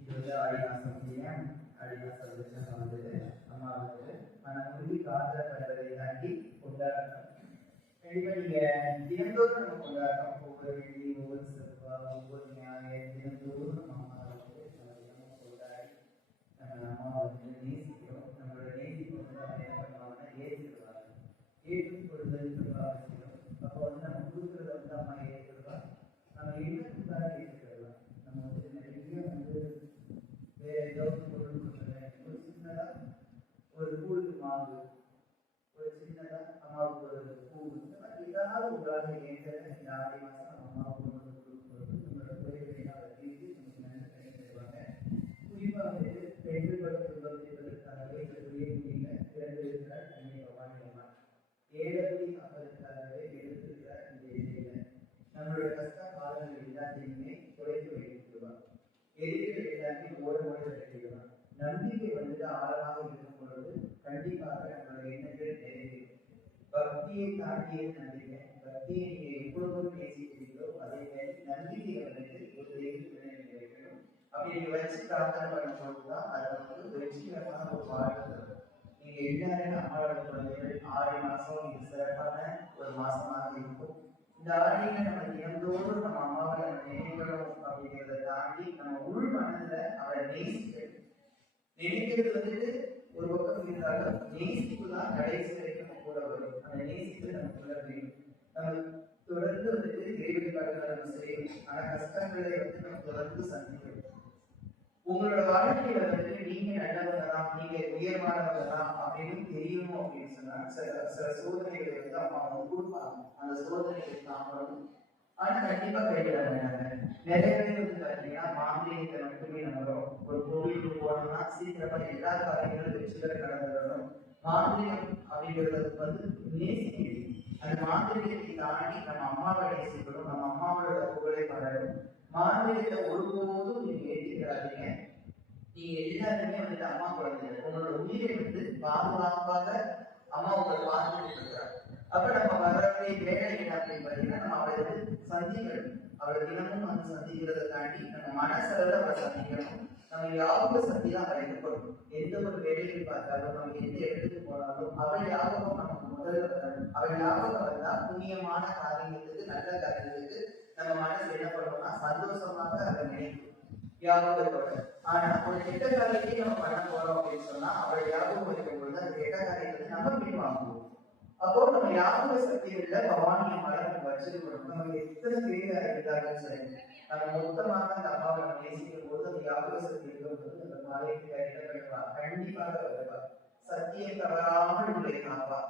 இது வந்து ஆடிமாசம் இல்லையா? ஆடிமாசம் வந்து அம்மா வந்து மனமுருகி காதல கண்டதை தாண்டி கொண்டாடணும். கண்டிப்பா நீங்க தினந்தோறும் நம்ம கொண்டாடுறோம். ஒவ்வொரு வெள்ளி, ஒவ்வொரு செவ்வாய், ஒவ்வொரு ஞாயிறு தினந்தோறும் நம்ம அம்மா வந்து நம்ம தினமும் கொண்டாடி நம்ம அம்மா வந்து நேசிக்கிறோம். நம்மளோட நேசிப்பு வந்து நம்ம என்ன பண்ணுவாங்கன்னா ஏற்றுக்கிறாங்க. ஏற்றும் பொழுது அவசியம். அப்போ வந்து நம்ம கொடுக்குறத வந்து அம்மா ஏற்றுக்கிறதா, நம்ம எண்ணத்துக்காக ஏற்றுக்கிறதா. நம்ம வந்து நிறைய வந்து வேற ஏதாவது பொருள் கொடுக்குறேன், ஒரு சின்னதா ஒரு கூழுக்கு மாவு, ஒரு சின்னதா அம்மாவுக்கு ஒரு பூ, இந்த மாதிரி ஏதாவது உங்களால் ஏற்ற இந்த ஆடி மாதம் நம்ம அம்மாவுக்கு கொண்டு வந்து கொடுக்கும்போது உங்களோட கோயில்களை அவர் தீர்த்து நமக்கு நன்மை கிடைத்திருவாங்க. குறிப்பாக வந்து பெண்கள் துன்பம் தீர்ப்பதற்காகவே இந்த உயிரில பிறந்திருக்கிறார் அன்னை பவானி அம்மா. ஏழை அப்பதற்காகவே எடுத்திருக்கிறார் இந்த இடையில நம்மளோட கஷ்ட காலங்கள் எல்லாத்தையுமே குறைத்து வைத்திருவார். எதிரிகள் எல்லாத்தையும் ஓட கட்டிடுவார். நம்பிக்கை வந்துட்டு ஆழமாக இருக்கும் பொழுது கண்டிப்பாக நம்மளோட எண்ணங்கள் நிறைவேறும். பக்தியை தாண்டிய நம்பிக்கை. பக்தியை நீங்க எப்பொழுதும் பேசிக்கிறீங்களோ அதே மாதிரி நம்பிக்கை வந்துட்டு ஒரு நிறைவேற்றணும். அப்படி நீங்க வச்சு பிரார்த்தனை பண்ணும்போதுதான் அது வந்து வெற்றிகரமான ஒரு வாழ்க்கை தரும். நீங்க எல்லாருமே அம்மாவோட குழந்தைகள். ஆடி மாசம் இது சிறப்பான ஒரு மாசமாக இருக்கும். இந்த ஆடியில நம்ம தினந்தோறும் நம்ம அம்மாவை நம்ம நினைக்கிறோம் அப்படிங்கிறத தாண்டி நம்ம உள் மனதுல அவரை நேசிக்கிறது. நினைக்கிறது வந்துட்டு ஒரு பக்கம் இருந்தாலும் நேசிப்பு தான் கடைசி வரைக்கும் நம்ம கூட வரும். அந்த நேசிப்பு நமக்குள்ள வேணும். நம்ம தொடர்ந்து வந்துட்டு இறைவனுக்காக நம்ம செய்யணும். ஆனா கஷ்டங்களை வந்து நம்ம தொடர்ந்து சந்திக்கணும். உங்களோட வாழ்க்கையில வந்துட்டு நீங்க நல்லவங்க தான், நீங்க உயர்வானவங்க தான் அப்படின்னு தெரியணும் அப்படின்னு சொன்னா சில சோதனைகளை வந்து அம்மா வந்து கொடுப்பாங்க. அந்த சோதனைகளை தாங்கணும். ஆனா கண்டிப்பா கைவிட மாட்டாங்க. நிறைய பேர் வந்து பாத்தீங்கன்னா மாந்திரிகத்தை மட்டுமே நம்புறோம். ஒரு கோவிலுக்கு போனோம்னா சீக்கிரமா எல்லா காரியங்களும் வெற்றிகளை நடந்துடணும். மாந்திரிகம் அப்படிங்கிறது வந்து நேசிக்கிறது. அந்த மாந்திரிகத்தை தாண்டி நம்ம அம்மாவை நேசிக்கணும். நம்ம அம்மாவோட புகழை பாடணும். மாந்திரிகத்தை ஒருபோதும் நீங்க ஏற்றிக்கிறாதீங்க. நீங்க எல்லாருமே வந்துட்டு அம்மா குழந்தைங்க. உங்களோட உயிரை வந்து பாதுகாப்பாக அம்மா உங்களை பார்த்துட்டு இருக்கிறார். அப்ப நம்ம வரக்கூடிய வேலை என்ன அப்படின்னு பாத்தீங்கன்னா நம்ம அவளை வந்து சந்திக்கணும். அவளை தினமும் வந்து சந்திக்கிறத தாண்டி நம்ம மனசளவில் அவளை சந்திக்கணும். நம்ம ஞாபக சக்தி தான் அவளை இருக்கணும். எந்த ஒரு வேலையில் பார்த்தாலும் நம்ம எந்த இடத்துக்கு போனாலும் அவள் ஞாபகம் நமக்கு முதல்ல வரணும். அவள் ஞாபகம் வந்தா புண்ணியமான காரியத்துக்கு நல்ல காரியத்துக்கு நம்ம மனசு என்ன பண்ணணும்னா சந்தோஷமாக அதை நினைக்கும் ஞாபகத்தோட. ஆனா ஒரு கெட்ட காரியத்தையும் நம்ம பண்ண போறோம் அப்படின்னு சொன்னா அவள் ஞாபகம் வைக்கும் பொழுது அந்த கெட்ட காரியத்தை நம்ம பின்வாங்குவோம். அப்போ நம்ம ஞாபக சக்தியில பவானிய மலர் வச்சிருக்கணும். நம்ம எத்தனை பேர் இருந்தாலும் சரி, நம்ம மொத்தமாக அந்த அம்மாவை நம்ம நேசிக்கும் போது அந்த ஞாபக சக்தி இருக்கும்போது அந்த மலைக்கு கண்டிப்பாக வருவா. சத்தியம் தவறாமல் உங்களை காப்பா.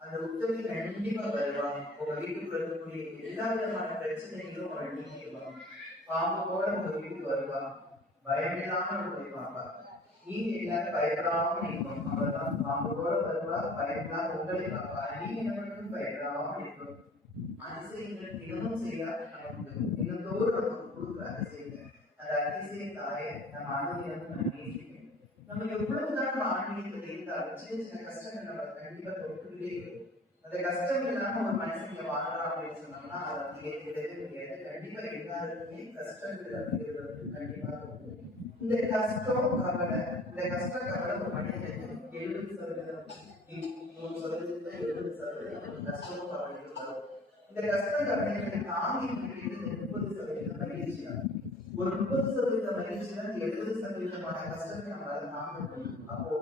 அந்த உத்தரவு கண்டிப்பா வருவா. உங்க வீட்டுக்கு இருக்கக்கூடிய எல்லா விதமான பிரச்சனைகளும் அவள் நீக்கிடுவா. பாம்பு போல உங்க வீட்டுக்கு வருவா. பயமில்லாமல் உங்களை பார்ப்பா. நீங்க எல்லாரும் பயப்படாம இருக்கணும். அவர்தான் பாம்பு போல வருவா. பயப்படாத உங்களை பார்ப்பா. நீங்க என்ன பயப்படாம இருக்கணும். அதிசயங்கள் தினமும் செய்யாத நமக்கு தினந்தோறும் நமக்கு கொடுக்குற அதிசயங்கள். அந்த அதிசய தாயை நம்ம ஆன்மீகம் நம்ம நேசிக்கணும். நம்ம எவ்வளவுதான் நம்ம ஆன்மீகத்தை இருந்தாலும் சின்ன சின்ன கஷ்டங்கள் நம்ம கண்டிப்பா தொட்டுக்கிட்டே இருக்கும். அந்த கஷ்டம் இல்லாம ஒரு மனுஷன் வாழ்றா அப்படின்னு சொன்னோம்னா அதை வந்து ஏற்கனவே முடியாது. கண்டிப்பா எல்லாருக்குமே கஷ்டங்கள் அப்படிங்கிறது வந்து கண்டிப்பா இருக்கும். இந்த கஷ்டம் கவலை, இந்த கஷ்ட கவலை ஒரு மனிதனுக்கு 70% 100% 70% கஷ்டமும் கவலையும் வரும். இந்த கஷ்ட கவலைகளை தாங்கி பிடிக்கிறது 30% மகிழ்ச்சி தான். ஒரு 30% மகிழ்ச்சி தான் 70% கஷ்டத்தை நம்மளால தாங்க முடியும். அப்போ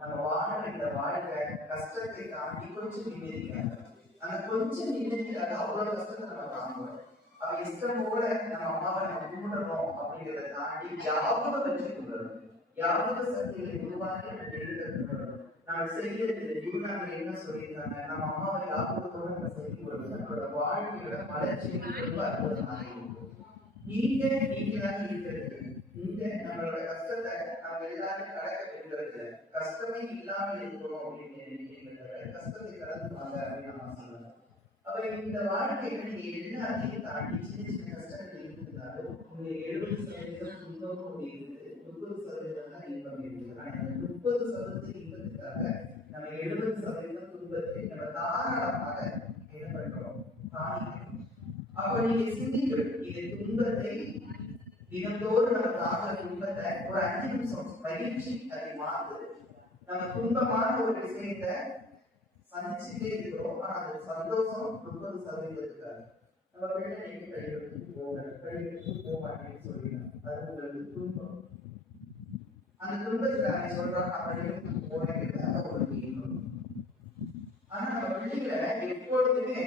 நம்ம வாழ இந்த வாழ்க்கை கஷ்டத்தை தாண்டி கொஞ்சம் நிம்மதிக்காங்க. அந்த கொஞ்சம் நிம்மதிக்காக அவ்வளவு கஷ்டத்தை நம்ம தாங்குவோம். அவ இஷ்டம் போல நம்ம அம்மாவை நம்ம கும்பிடுறோம் அப்படிங்கிறத தாண்டி ஞாபகம் வச்சுக்கொள்ளணும். ஞாபக சக்திகளை உருவாக்கி நம்ம செய்யறது இவங்க என்ன சொல்லியிருக்காங்க, நம்ம அம்மாவை ஞாபகத்தோட நம்ம செய்யும் பொழுது நம்மளோட வாழ்க்கையோட வளர்ச்சி ரொம்ப அற்புதமாக இருக்கும். நீங்களாக இருக்கிறது இந்த நம்மளோட கஷ்டத்தை நம்ம எல்லாரும் கடக்கிறது கஷ்டமே இல்லாமல் இருக்கணும் அப்படின்னு நினைக்கிறத கஷ்டத்தை கடந்து வாங்க அப்படின்னு நான் சொல்லுவேன். அப்ப இந்த வாழ்க்கையில நீங்க எல்லாத்தையும் தாண்டி சின்ன சின்ன கஷ்டங்கள் இருந்தாலும் உங்களுக்கு 70% துன்பமும் இருக்குது, 30% தான் இன்பம் இருக்குது. ஆனா இந்த 30% இன்பத்துக்காக நம்ம 70% துன்பத்தை நம்ம தாராளமாக என்ன பண்றோம் தாங்கிக்கிறோம். அப்ப நீங்க சிந்திக்கணும், இது துன்பத்தை தினந்தோறும் நம்ம தாக்குற துன்பத்தை ஒரு 5 நிமிஷம் பயிற்சி அதை மாத்துது. நம்ம துன்பமான ஒரு விஷயத்தை சந்திச்சுட்டே இருக்கிறோம், ஆனா அது சந்தோஷம் 30% இருக்காது. நம்ம பிள்ளை கழிவுக்கு போக மாட்டேன்னு சொல்லிடணும், அது உங்களுக்கு துன்பம். அந்த துன்பத்துல அவன் சொல்றான் நான் பள்ளிகளுக்கு போறேன், அதை உங்களுக்கு இன்பம். ஆனா நம்ம பிள்ளைகளை எப்பொழுதுமே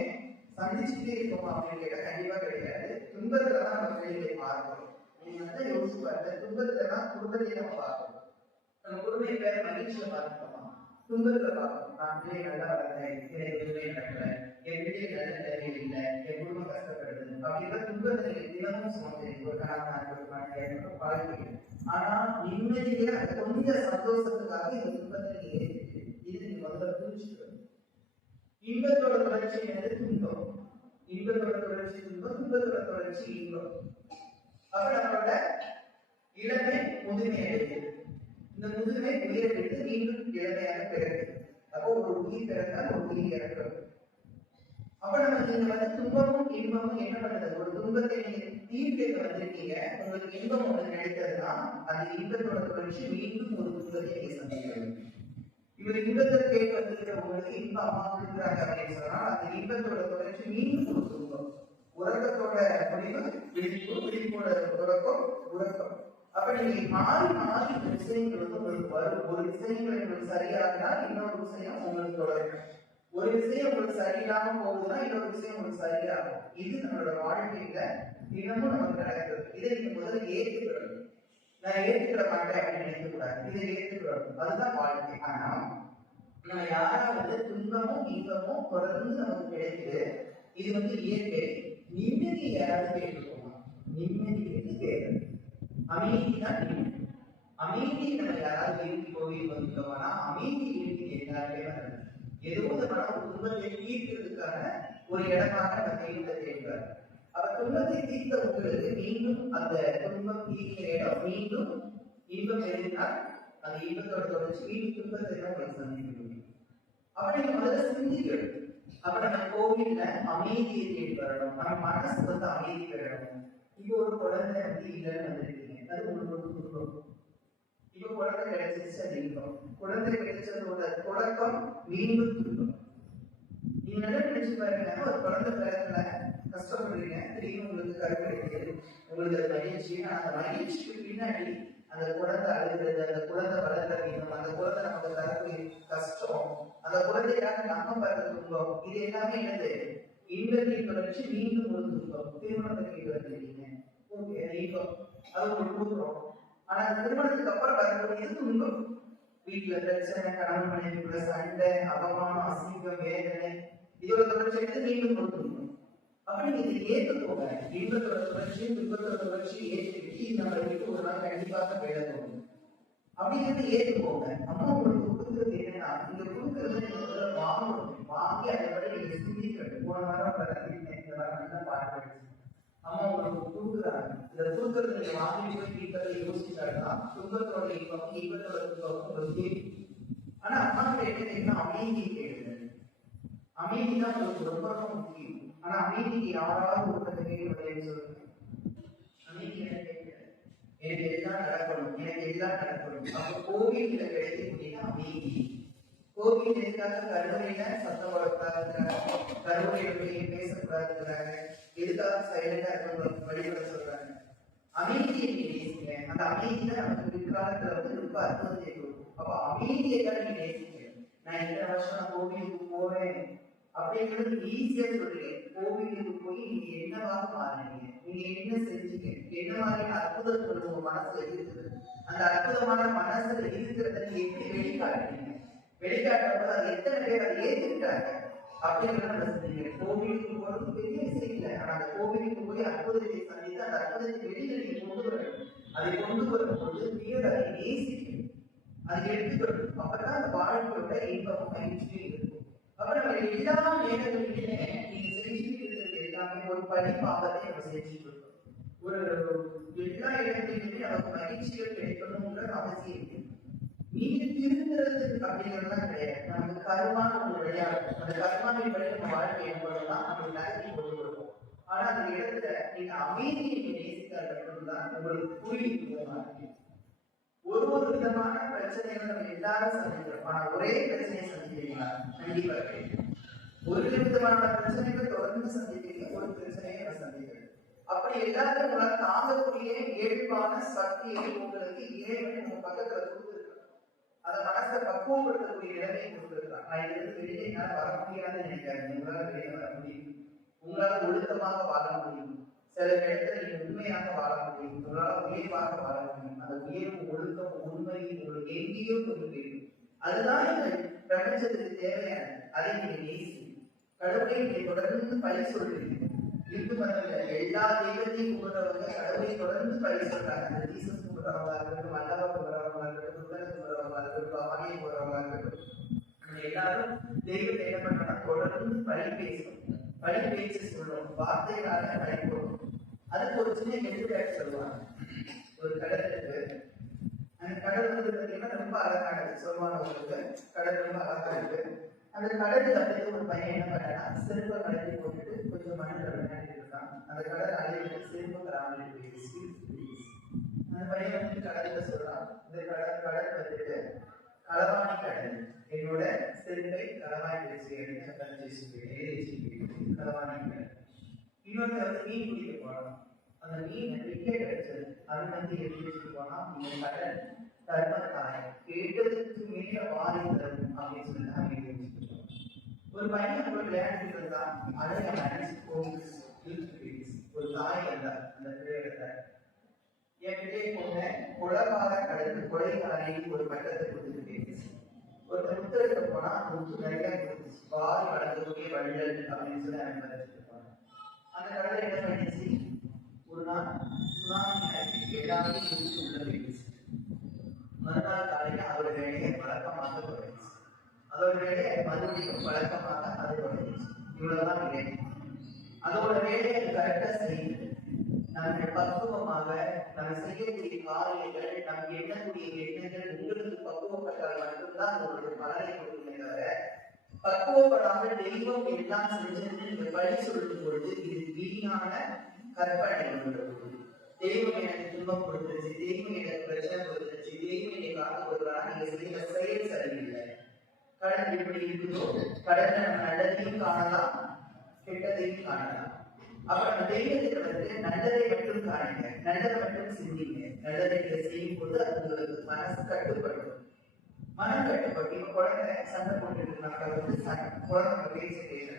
சந்திச்சுட்டே இருக்கோம் அப்படின்னு கேட்டா கண்டிப்பா கிடையாது. துன்பத்துலதான் நம்ம பிள்ளைகளை பார்க்கிறோம். நீங்க வந்து யோசிச்சு பாருங்க, துன்பத்துலதான் குடும்பத்தையே நம்ம பார்க்கணும். நம்ம குடும்ப பேர மகிழ்ச்சியை பார்க்கணுமா, துன்பத்துல பார்க்கணும். நான் பிள்ளையை நல்லா வளர்த்தேன், எனக்கு எதுவுமே நடக்கல, என் பிள்ளைக்கு நல்ல நிலைமை இல்லை, என் குடும்பம் கஷ்டப்படுது அப்படின்னா துன்பத்தை நீங்க தினமும் சுமந்து ஒரு கணவன் பழகிங்க. ஆனா நிம்மதியில கொஞ்சம் சந்தோஷத்துக்காக இந்த துன்பத்தை நீங்க ஏற்றுட்டு இது நீங்க முதல்ல புரிஞ்சுக்கணும். இன்பத்தோட தொடர்ச்சி என்னது? துன்பம். இன்பத்தோட தொடர்ச்சி துன்பம், துன்பத்தோட தொடர்ச்சி இன்பம். அப்ப நம்மளோட இளமை முதுமை அடைகிறது. இந்த முதுமை உயிரை விட்டு மீண்டும் இளமையாக பிறகு. அப்போ ஒரு உயிர் பிறந்தால் ஒரு உயிர் இறக்கும். அப்ப நம்ம நீங்க வந்து துன்பமும் இன்பமும் என்ன பண்ணுது? ஒரு துன்பத்தை நீங்க தீர்க்க வந்திருக்கீங்க, உங்களுக்கு இன்பம் ஒன்று கிடைத்ததுன்னா அந்த இன்பத்தோட தொடர்ச்சி மீண்டும் ஒரு துன்பத்தை நீங்க சந்திக்கிறது. இவர் இன்பத்தை கேட்டு வந்திருக்கிற உங்களுக்கு இன்பம் அம்மா கொடுக்குறாங்க அப்படின்னு சொன்னா அந்த இன்பத்தோட தொடர்ச்சி மீண்டும் ஒரு துன்பம். உறக்கத்தோட முடிவு விழிப்பு, விழிப்போட தொடக்கம் உறக்கம். அப்ப நீங்க மாறி மாறி இந்த விஷயங்கள் வந்து உங்களுக்கு வரும். ஒரு விஷயங்கள் உங்களுக்கு சரியாகனா இன்னொரு விஷயம் உங்களுக்கு தொடரும். ஒரு விஷயம் உங்களுக்கு சரியில்லாம போகுதுன்னா இன்னொரு விஷயம் உங்களுக்கு சரியாகும். இது நம்மளோட வாழ்க்கையில தினமும் நமக்கு நடக்கிறது. இதை நீங்க முதல்ல ஏற்றுக்கிறது. நான் ஏற்றுக்கிற மாட்டேன் அப்படின்னு நினைக்க கூடாது, இதை ஏற்றுக்கிறோம், அதுதான் வாழ்க்கை. ஆனா நம்ம யாராவது துன்பமும் இன்பமும் தொடர்ந்து நமக்கு கிடைக்குது, இது வந்து இயற்கை. நிம்மதி யாராவது கேட்டுக்கோமா? நிம்மதி கேட்கறது அமைதி தான் நிம்மதி. அமைதி நம்ம யாராவது விரும்பி கோவில் வந்துட்டோம்னா அமைதி விரும்பி எல்லாருமே வருது. ஏதோ ஒரு துன்பத்தை தீர்க்கிறதுக்கான ஒரு இடமாக நம்ம தெய்வத்தை தேடுவார். அப்ப துன்பத்தை தீர்த்த உங்களுக்கு மீண்டும் அந்த துன்பம் தீர்க்கிற இடம் மீண்டும் இன்பம் எழுதினால் அந்த இன்பத்தோட தொடர்ச்சி மீண்டும் துன்பத்தை தான் உங்களுக்கு சந்திக்க முடியும். அப்ப நீங்க முதல்ல சிந்திக்கணும். அப்ப நம்ம கோவில்ல அமைதியை தேடி வரணும், நம்ம மனசு வந்து அமைதி பெறணும். இப்போ ஒரு குழந்தை வந்து இல்லைன்னு வந்திருக்கீங்க, அது உங்களுக்கு ஒரு துன்பம். இப்ப குழந்தை கிடைச்சிருச்சு, அது இன்பம். குழந்தை கிடைச்சதோட தொடக்கம் மீண்டும் துன்பம். நீங்க நல்லா நினைச்சு பாருங்க, ஒரு குழந்தை பிறகுல கஷ்டப்படுறீங்க, திடீர்னு உங்களுக்கு கருவடைக்குது, உங்களுக்கு அது மகிழ்ச்சி. அந்த மகிழ்ச்சிக்கு பின்னாடி அந்த குழந்தை அழுகிறது, அந்த குழந்தை வளர்ற வீதம், அந்த குழந்தை நமக்கு தரக்கூடிய கஷ்டம், அந்த குழந்தைக்காக நம்ம படுற துன்பம், இது எல்லாமே என்னது? இன்பத்தின் தொடர்ச்சி மீண்டும் ஒரு துன்பம். திருமணத்தை கேட்டு வந்துருக்கீங்க, ஓகே இன்பம், அது உங்களுக்கு கொடுக்குறோம். ஆனா அந்த திருமணத்துக்கு அப்புறம் வரக்கூடியது துன்பம். வீட்டுல பிரச்சனை, கணவன் மனைவிக்குள்ள சண்டை, அவமானம், அசிங்கம், வேதனை, இதோட தொடர்ச்சி எடுத்து மீண்டும் ஒரு துன்பம். அப்ப நீங்க இதை ஏற்றுக்கோங்க. இன்பத்தோட தொடர்ச்சி துன்பத்தோட தொடர்ச்சி ஏற்றுக்கிட்டு இது நம்ம வீட்டு ஒரு நாள் கண்டிப்பாக போயிடணும் அப்படிங்கிறது ஏற்றுக்கோங்க. அம்மா உங்களுக்கு கொடுக்குறது என்னன்னா, நீங்க கொடுக்கறது நீங்க வாங்கணும், வாங்கி அதை பற்றி நீங்க சிந்திக்கணும். போன வாரம் நல்லா பாட்டு அம்மா உங்களுக்கு கொடுக்குறாங்க, இதை கொடுக்கறது நீங்க வாங்கி போய் வீட்டை யோசிச்சாருன்னா துன்பத்தோட இன்பம், இன்பத்தோட துன்பம் உங்களுக்கு. ஆனா அம்மா கிட்ட என்ன கேட்கணும்? அமைதியை கேட்குது. அமைதி தான் உங்களுக்கு ரொம்ப ரொம்ப முக்கியம். ஆனா அமைதிக்கு யாராவது ஒருத்தர் கேட்கப்படுதுன்னு சொல்லுங்க. அமைதி என்ன கேட்கிறேன்? எனக்கு எல்லாம் நடக்கணும், எனக்கு எல்லாம் நடக்கணும். அப்ப கோவில்ல கிடைக்கக்கூடிய அமைதி. கோவில் எதுக்காக? கருவறையில சத்தம் வளர்க்காதுங்கிறாங்க, கருவறையில பேசக்கூடாதுங்கிறாங்க, எதுக்காக சைலண்டா இருக்கவங்களுக்கு வழிபட சொல்றாங்க. அமைதியை நேசிங்க. அந்த அமைதி தான் நமக்கு பிற்காலத்துல வந்து ரொம்ப அற்புதத்தை கொடுக்கும். அப்ப அமைதியை தான் நீங்க நேசிங்க. நான் இந்த வருஷம் நான் கோவிலுக்கு போவேன் அப்படிங்கிறது ஈஸியா சொல்றீங்க. கோவிலுக்கு போய் நீங்க என்னவாக மாறுறீங்க, நீங்க என்ன செஞ்சீங்க, என்ன மாதிரியான அற்புதங்கள் உங்க மனசுல இருக்குது, அந்த அற்புதமான மனசுல இருக்கிறத நீங்க எப்படி வெளிக்காட்டுறீங்க, வெளிக்காட்டும்போது அது எத்தனை பேர் அதை ஏற்றுக்கிட்டாங்க அப்படிங்கிறத நம்ம செஞ்சீங்க. கோவிலுக்கு போறது பெரிய விஷயம் இல்லை, ஆனா அந்த கோவிலுக்கு போய் அற்புதத்தை சந்தித்து அந்த அற்புதத்தை வெளியில நீங்க கொண்டு வரணும். அதை கொண்டு வரும்போது நீர் அதை நேசிக்கணும், அதை எடுத்துக்கணும். அப்பதான் அந்த வாழ்க்கையோட இன்பமும் மகிழ்ச்சியும் இருக்கும். அப்ப நம்ம எல்லா நேரங்களிலுமே நீங்க செஞ்சுட்டு இருக்கிறது எல்லாமே ஒரு படிப்பாகவே நம்ம செஞ்சுட்டு இருக்கோம். ஒரு எல்லா இடங்களிலுமே நமக்கு மகிழ்ச்சிகள் கிடைக்கணுங்கிற அவசியம் இருக்கு. நீங்க திருந்துறது அப்படிங்கிறதுலாம் கிடையாது. நமக்கு கர்மான ஒரு விளையாடும், அந்த கர்மாவின் படி நம்ம வாழ்க்கை என்பதெல்லாம் நம்ம நகர்த்தி கொண்டு வருவோம். ஆனா அந்த இடத்துல நீங்க அமைதியை நேசித்தால் மட்டும்தான் தான் உங்களுக்கு புரியும் விதமா இருக்கு. ஒரு விதமான பிரச்சனைகளை நம்ம எல்லாரும் சந்திக்கிறோம். ஆனா ஒரே பிரச்சனையை சந்திக்கிறீங்களா? கண்டிப்பா கிடையாது. ஒரு விதமான பிரச்சனைகள் தொடர்ந்து சந்திக்கிறீங்க, ஒரு பிரச்சனையை சந்திக்கிறீங்க. அப்படி எல்லாத்தையும் உங்களால் தாங்கக்கூடிய இயல்பான சக்தியை உங்களுக்கு இறைவன் உங்க பக்கத்துல கொடுத்துருக்காங்க. அதை மனசை பக்குவப்படுத்தக்கூடிய நிலைமையை கொடுத்துருக்காங்க. நான் இதுல வெளியே என்னால் வர முடியாதுன்னு நினைக்காது. உங்களால வெளியே வர முடியும், உங்களால ஒழுக்கமாக வாழ முடியும், சில இடத்துல நீங்க உண்மையாக வாழ முடியும், உங்களால உயர்வாக வாழ முடியும். அந்த உயர்வு ஒழுக்கம் உண்மை உங்களுக்கு எங்கேயோ கொண்டு போயிடும். அதுதான் இந்த பிரபஞ்சத்துக்கு தேவையான. அதை நீங்க நேசி கடவுளை நீங்க தொடர்ந்து பழி சொல்றீங்க. இந்து மதத்துல எல்லா தெய்வத்தையும் கும்பிடுறவங்க கடவுளை தொடர்ந்து பழி சொல்றாங்க. அந்த ஜீசஸ் கும்பிடுறவங்களா இருக்கட்டும், மல்லவா கும்பிடுறவங்களா இருக்கட்டும், புத்தனை கும்பிடுறவங்களா இருக்கட்டும், ஆணையை போடுறவங்களா இருக்கட்டும், எல்லாரும் தெய்வத்தை என்ன பண்றாங்கன்னா தொடர்ந்து பழி பேசும், பழி பேச்சு சொல்றோம், வார்த்தைகளால பழி போடும். அதுக்கு ஒரு சின்ன எடுத்துக்காட்டு சொல்லுவாங்க. ஒரு கடல் இருக்கு, அந்த கடல் வந்து பார்த்தீங்கன்னா ரொம்ப அழகானது. சொல்லுவாங்க கடல் ரொம்ப அழகா இருக்கு. அந்த கடலில் வந்து ஒரு பையன் என்ன பண்ணா, செருப்பை கலட்டி போட்டுட்டு கொஞ்சம் மண்ணில் விளையாடிட்டு இருக்கான். அந்த கடல் அலையில செருப்பு தராமல் போயிடுச்சு. அந்த பையன் வந்து கடல்ல சொல்றான், இந்த கடல் வந்துட்டு களவாணி கடல், என்னோட செருப்பை களவாணி போயிடுச்சு அப்படின்னு கழிச்சு களவாணி கடல். இன்னொருத்தர் வந்து மீன் பிடிக்க போறான். அந்த மீன் நிறைய கிடைச்சது. அது வந்து எப்படி வச்சுட்டு போனா, இந்த கடல் தர்மத்தாய் கேட்டதுக்கு மேல வாரி தரும் அப்படின்னு சொல்லிட்டு அங்கே ஒரு பையன் கூட விளையாடிட்டு இருந்தான். ஒரு தாய் வந்தார் அந்த பிள்ளைகளை, என் பிள்ளையை போன குளவார கடலுக்கு கொலைக்காரி ஒரு பட்டத்தை கொடுத்துட்டு ஒரு முத்து எடுக்க போனா முத்து நிறைய கொடுத்துச்சு. வாரி வளர்ந்ததுக்கே வள்ளல் அப்படின்னு சொல்லி அவன் வச்சுருப்பாங்க. அந்த கடலை என்ன பண்ணிச்சு, ஒரு நாள் சுனாமி எல்லாமே உள்ள போயிடுச்சு. மறுநாள் காலையில அதோட வேலையை வழக்கமாக தொடங்கிச்சு. அதோட வேலையை மறுபடியும் வழக்கமாக அது தொடங்கிச்சு. இவ்வளவுதான் வேலை. அதோட வேலையை கரெக்டா செய்யுது. நம்ம பக்குவமாக நம்ம செய்யக்கூடிய காரியங்கள், நமக்கு எண்ணக்கூடிய எண்ணங்கள் உங்களுக்கு பக்குவப்பட்டால் மட்டும்தான் உங்களுக்கு பலனை கொடுக்குமே தவிர, பக்குவப்படாமல் தெய்வம் எல்லாம் செஞ்சது நீங்க பழி சொல்லும் பொழுது இது வீணான கற்பனை உங்களுக்கு. தெய்வம் எனக்கு துன்பம் கொடுத்துருச்சு, தெய்வம் எனக்கு பிரச்சனை கொடுத்துருச்சு, தெய்வம் என்னை காக்க கொடுக்குறாங்க, நீங்க செய்ய செயல் சரியில்லை. கடல் எப்படி இருக்குதோ கடல்ல நம்ம நல்லதையும் காணலாம், கெட்டதையும் காணலாம். அப்ப நம்ம தெய்வத்துக்கு வந்து நல்லதை மட்டும் காணுங்க, நல்லதை மட்டும் சிந்திங்க. நல்லதை நீங்க செய்யும் போது அது உங்களுக்கு மனசு கட்டுப்படும். மனம் கட்டுப்பட்டு இப்ப குழந்தை சண்டை போட்டுட்டு இருந்தாங்க, வந்து குழந்தை பேச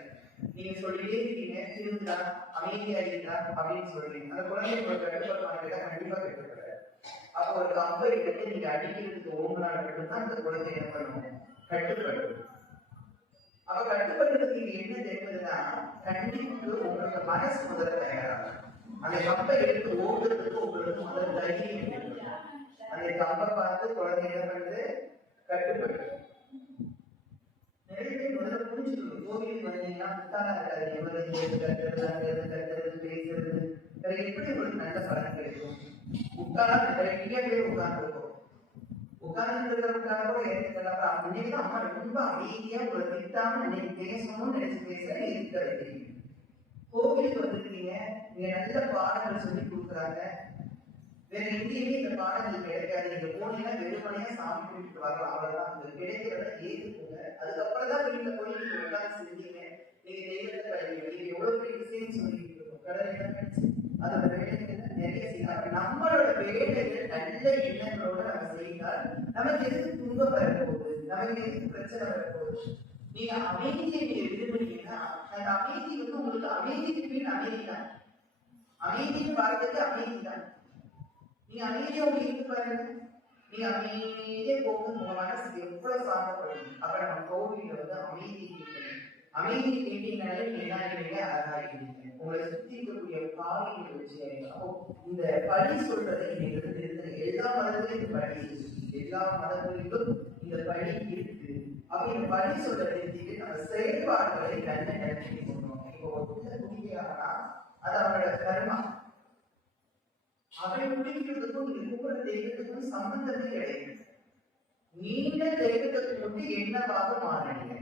நீங்க சொல்லிட்டே இருக்கீங்க, திருந்தா அமைதியா இருக்கா அப்படின்னு சொல்றீங்க. அந்த குழந்தையோட கட்டுப்பாடு கண்டிப்பா கட்டுப்படாது. அப்ப ஒரு கம்பை எடுத்து நீங்க அடிக்கிறதுக்கு ஓங்கலான மட்டும்தான் அந்த குழந்தை என்ன பண்ணுவோம், கட்டுப்படும். அப்ப கட்டுப்படுறதுக்கு நீங்க என்ன தேவைன்னா, கண்டிப்பு உங்களுக்கு மனசு முதல்ல தயாராகும். அந்த கம்பை எடுத்து ஓடுறதுக்கு உங்களுக்கு முதல் தைரியம். அந்த கம்பை பார்த்து குழந்தை என்ன பண்ணுது, கட்டுப்பட்டு. நிறைய பேர் முதல்ல புரிஞ்சுக்கணும். கோவிலுக்கு வந்தீங்கன்னா புத்தானா இருக்காது, கட்டுறது பேசுறது வேற எப்படி உங்களுக்கு நல்ல பலன் கிடைக்கும். உட்கார்ந்து நிறைய பேர் உட்கார்ந்துருக்கோம். உட்கார்ந்து இருக்கிறவங்க கூட ஏற்றுக்கலாம். அன்னைக்கு அம்மா ரொம்ப அமைதியா ஒரு திட்டாம இன்னைக்கு பேசணும்னு நினைச்சு பேச இருக்கிறது. கோவிலுக்கு வந்துருக்கீங்க, நீங்க நல்ல பாடங்கள் சொல்லி கொடுக்குறாங்க. வேற எங்கேயுமே இந்த பாடங்கள் கிடைக்காது. நீங்க போனீங்கன்னா வெறுமனையா சாமி கும்பிட்டு வரலாம், அவ்வளவுதான். உங்களுக்கு கிடைக்கிறத ஏற்றுக்கோங்க. அதுக்கப்புறம் தான் வீட்டுல போய் நீங்க உட்கார்ந்து செஞ்சீங்க, நீங்க தெய்வத்தை படிக்க நீங்க எவ்வளவு பெரிய விஷயம் சொல்லிட்டு இருக்கோம். கடவுள் அதோட வேலைகள் நிறைய செய்யலாம். நம்மளோட வேலைகள் நல்ல எண்ணங்களோட நம்ம செய்தால் நமக்கு எதுக்கு துன்பம் வரப்போகுது, நமக்கு எதுக்கு பிரச்சனை வரப்போகுது. நீங்க அமைதியை நீங்க விரும்புறீங்கன்னா அந்த அமைதி வந்து உங்களுக்கு அமைதிக்கு அமைதி தான். அமைதின்னு வார்த்தைக்கு அமைதி தான். நீங்க அமைதியா இருந்து பாருங்க, நீங்க அமைதியே போகும்போது உங்க மனசுக்கு எவ்வளவு சாந்தப்படுது. அப்ப நம்ம கோவில வந்து அமைதி கேட்கணும். அமைதி கேட்டீங்கன்னாலே நீங்க என்ன ஆகிறீங்க, அழகாகிறீங்க. உங்களை சுத்தி இருக்கக்கூடிய காரியங்களை வச்சு அப்போ இந்த பழி சொல்றதை நீங்க இருந்து எல்லா மதத்திலும் இந்த பழி, எல்லா மதங்களிலும் இந்த பழி இருக்கு. அப்ப இந்த பழி சொல்றதை நம்ம செயல்பாடுகளை நல்ல நிலைமைக்கு கொண்டு வரணும். இப்போ ஒரு குடிக்கிறாங்கன்னா அது அவனோட கர்மா. அவன் குடிக்கிறதுக்கும் இருக்கிற தெய்வத்துக்கும் சம்பந்தமே கிடையாது. நீங்கள் தெய்வத்தை கொண்டு என்னவாக மாறினீங்க,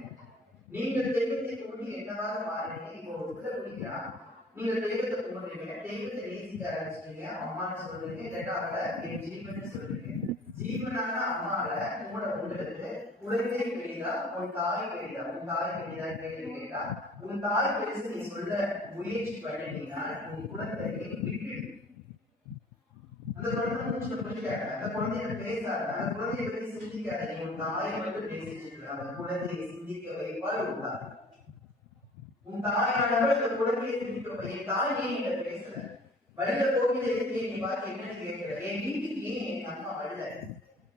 நீங்கள் தெய்வத்தை கொண்டு என்னவாக மாறினீங்க. இப்போ ஒரு குடிக்கிறான், நீங்க தெய்வத்தை கும்பிடுறீங்க, தெய்வத்தை நேசிக்க ஆரம்பிச்சிட்டீங்க, அம்மான்னு சொல்றீங்க, இல்லாட்டா அவரை என் ஜீவன் சொல்றீங்க. ஜீவனான அம்மாவை கும்பிட உங்களுக்கு குழந்தை பெரிதா உன் தாய் பெரிதா? உன் தாய் பெரிதா கேள்வி கேட்டா, உன் தாய் பெருசு நீ சொல்ல முயற்சி பண்ணிட்டீங்கன்னா உன் குழந்தையை விட்டு அந்த குழந்தை மூச்சு புரியாத, அந்த குழந்தைய பேசாத, அந்த குழந்தைய பற்றி சிந்திக்காத. நீ உன் தாயை மட்டும் பேசிட்டு அந்த குழந்தையை சிந்திக்க வைப்பால் உள்ளா. உன் தாயானவள் அந்த குழந்தையை சிந்திக்க வை. என் தாய் நீ என்கிட்ட பேசல, வழியில கோவில இருக்கு நீ பார்த்து என்னன்னு கேட்கிற, என் வீட்டுக்கு ஏன் என் அம்மா வரல?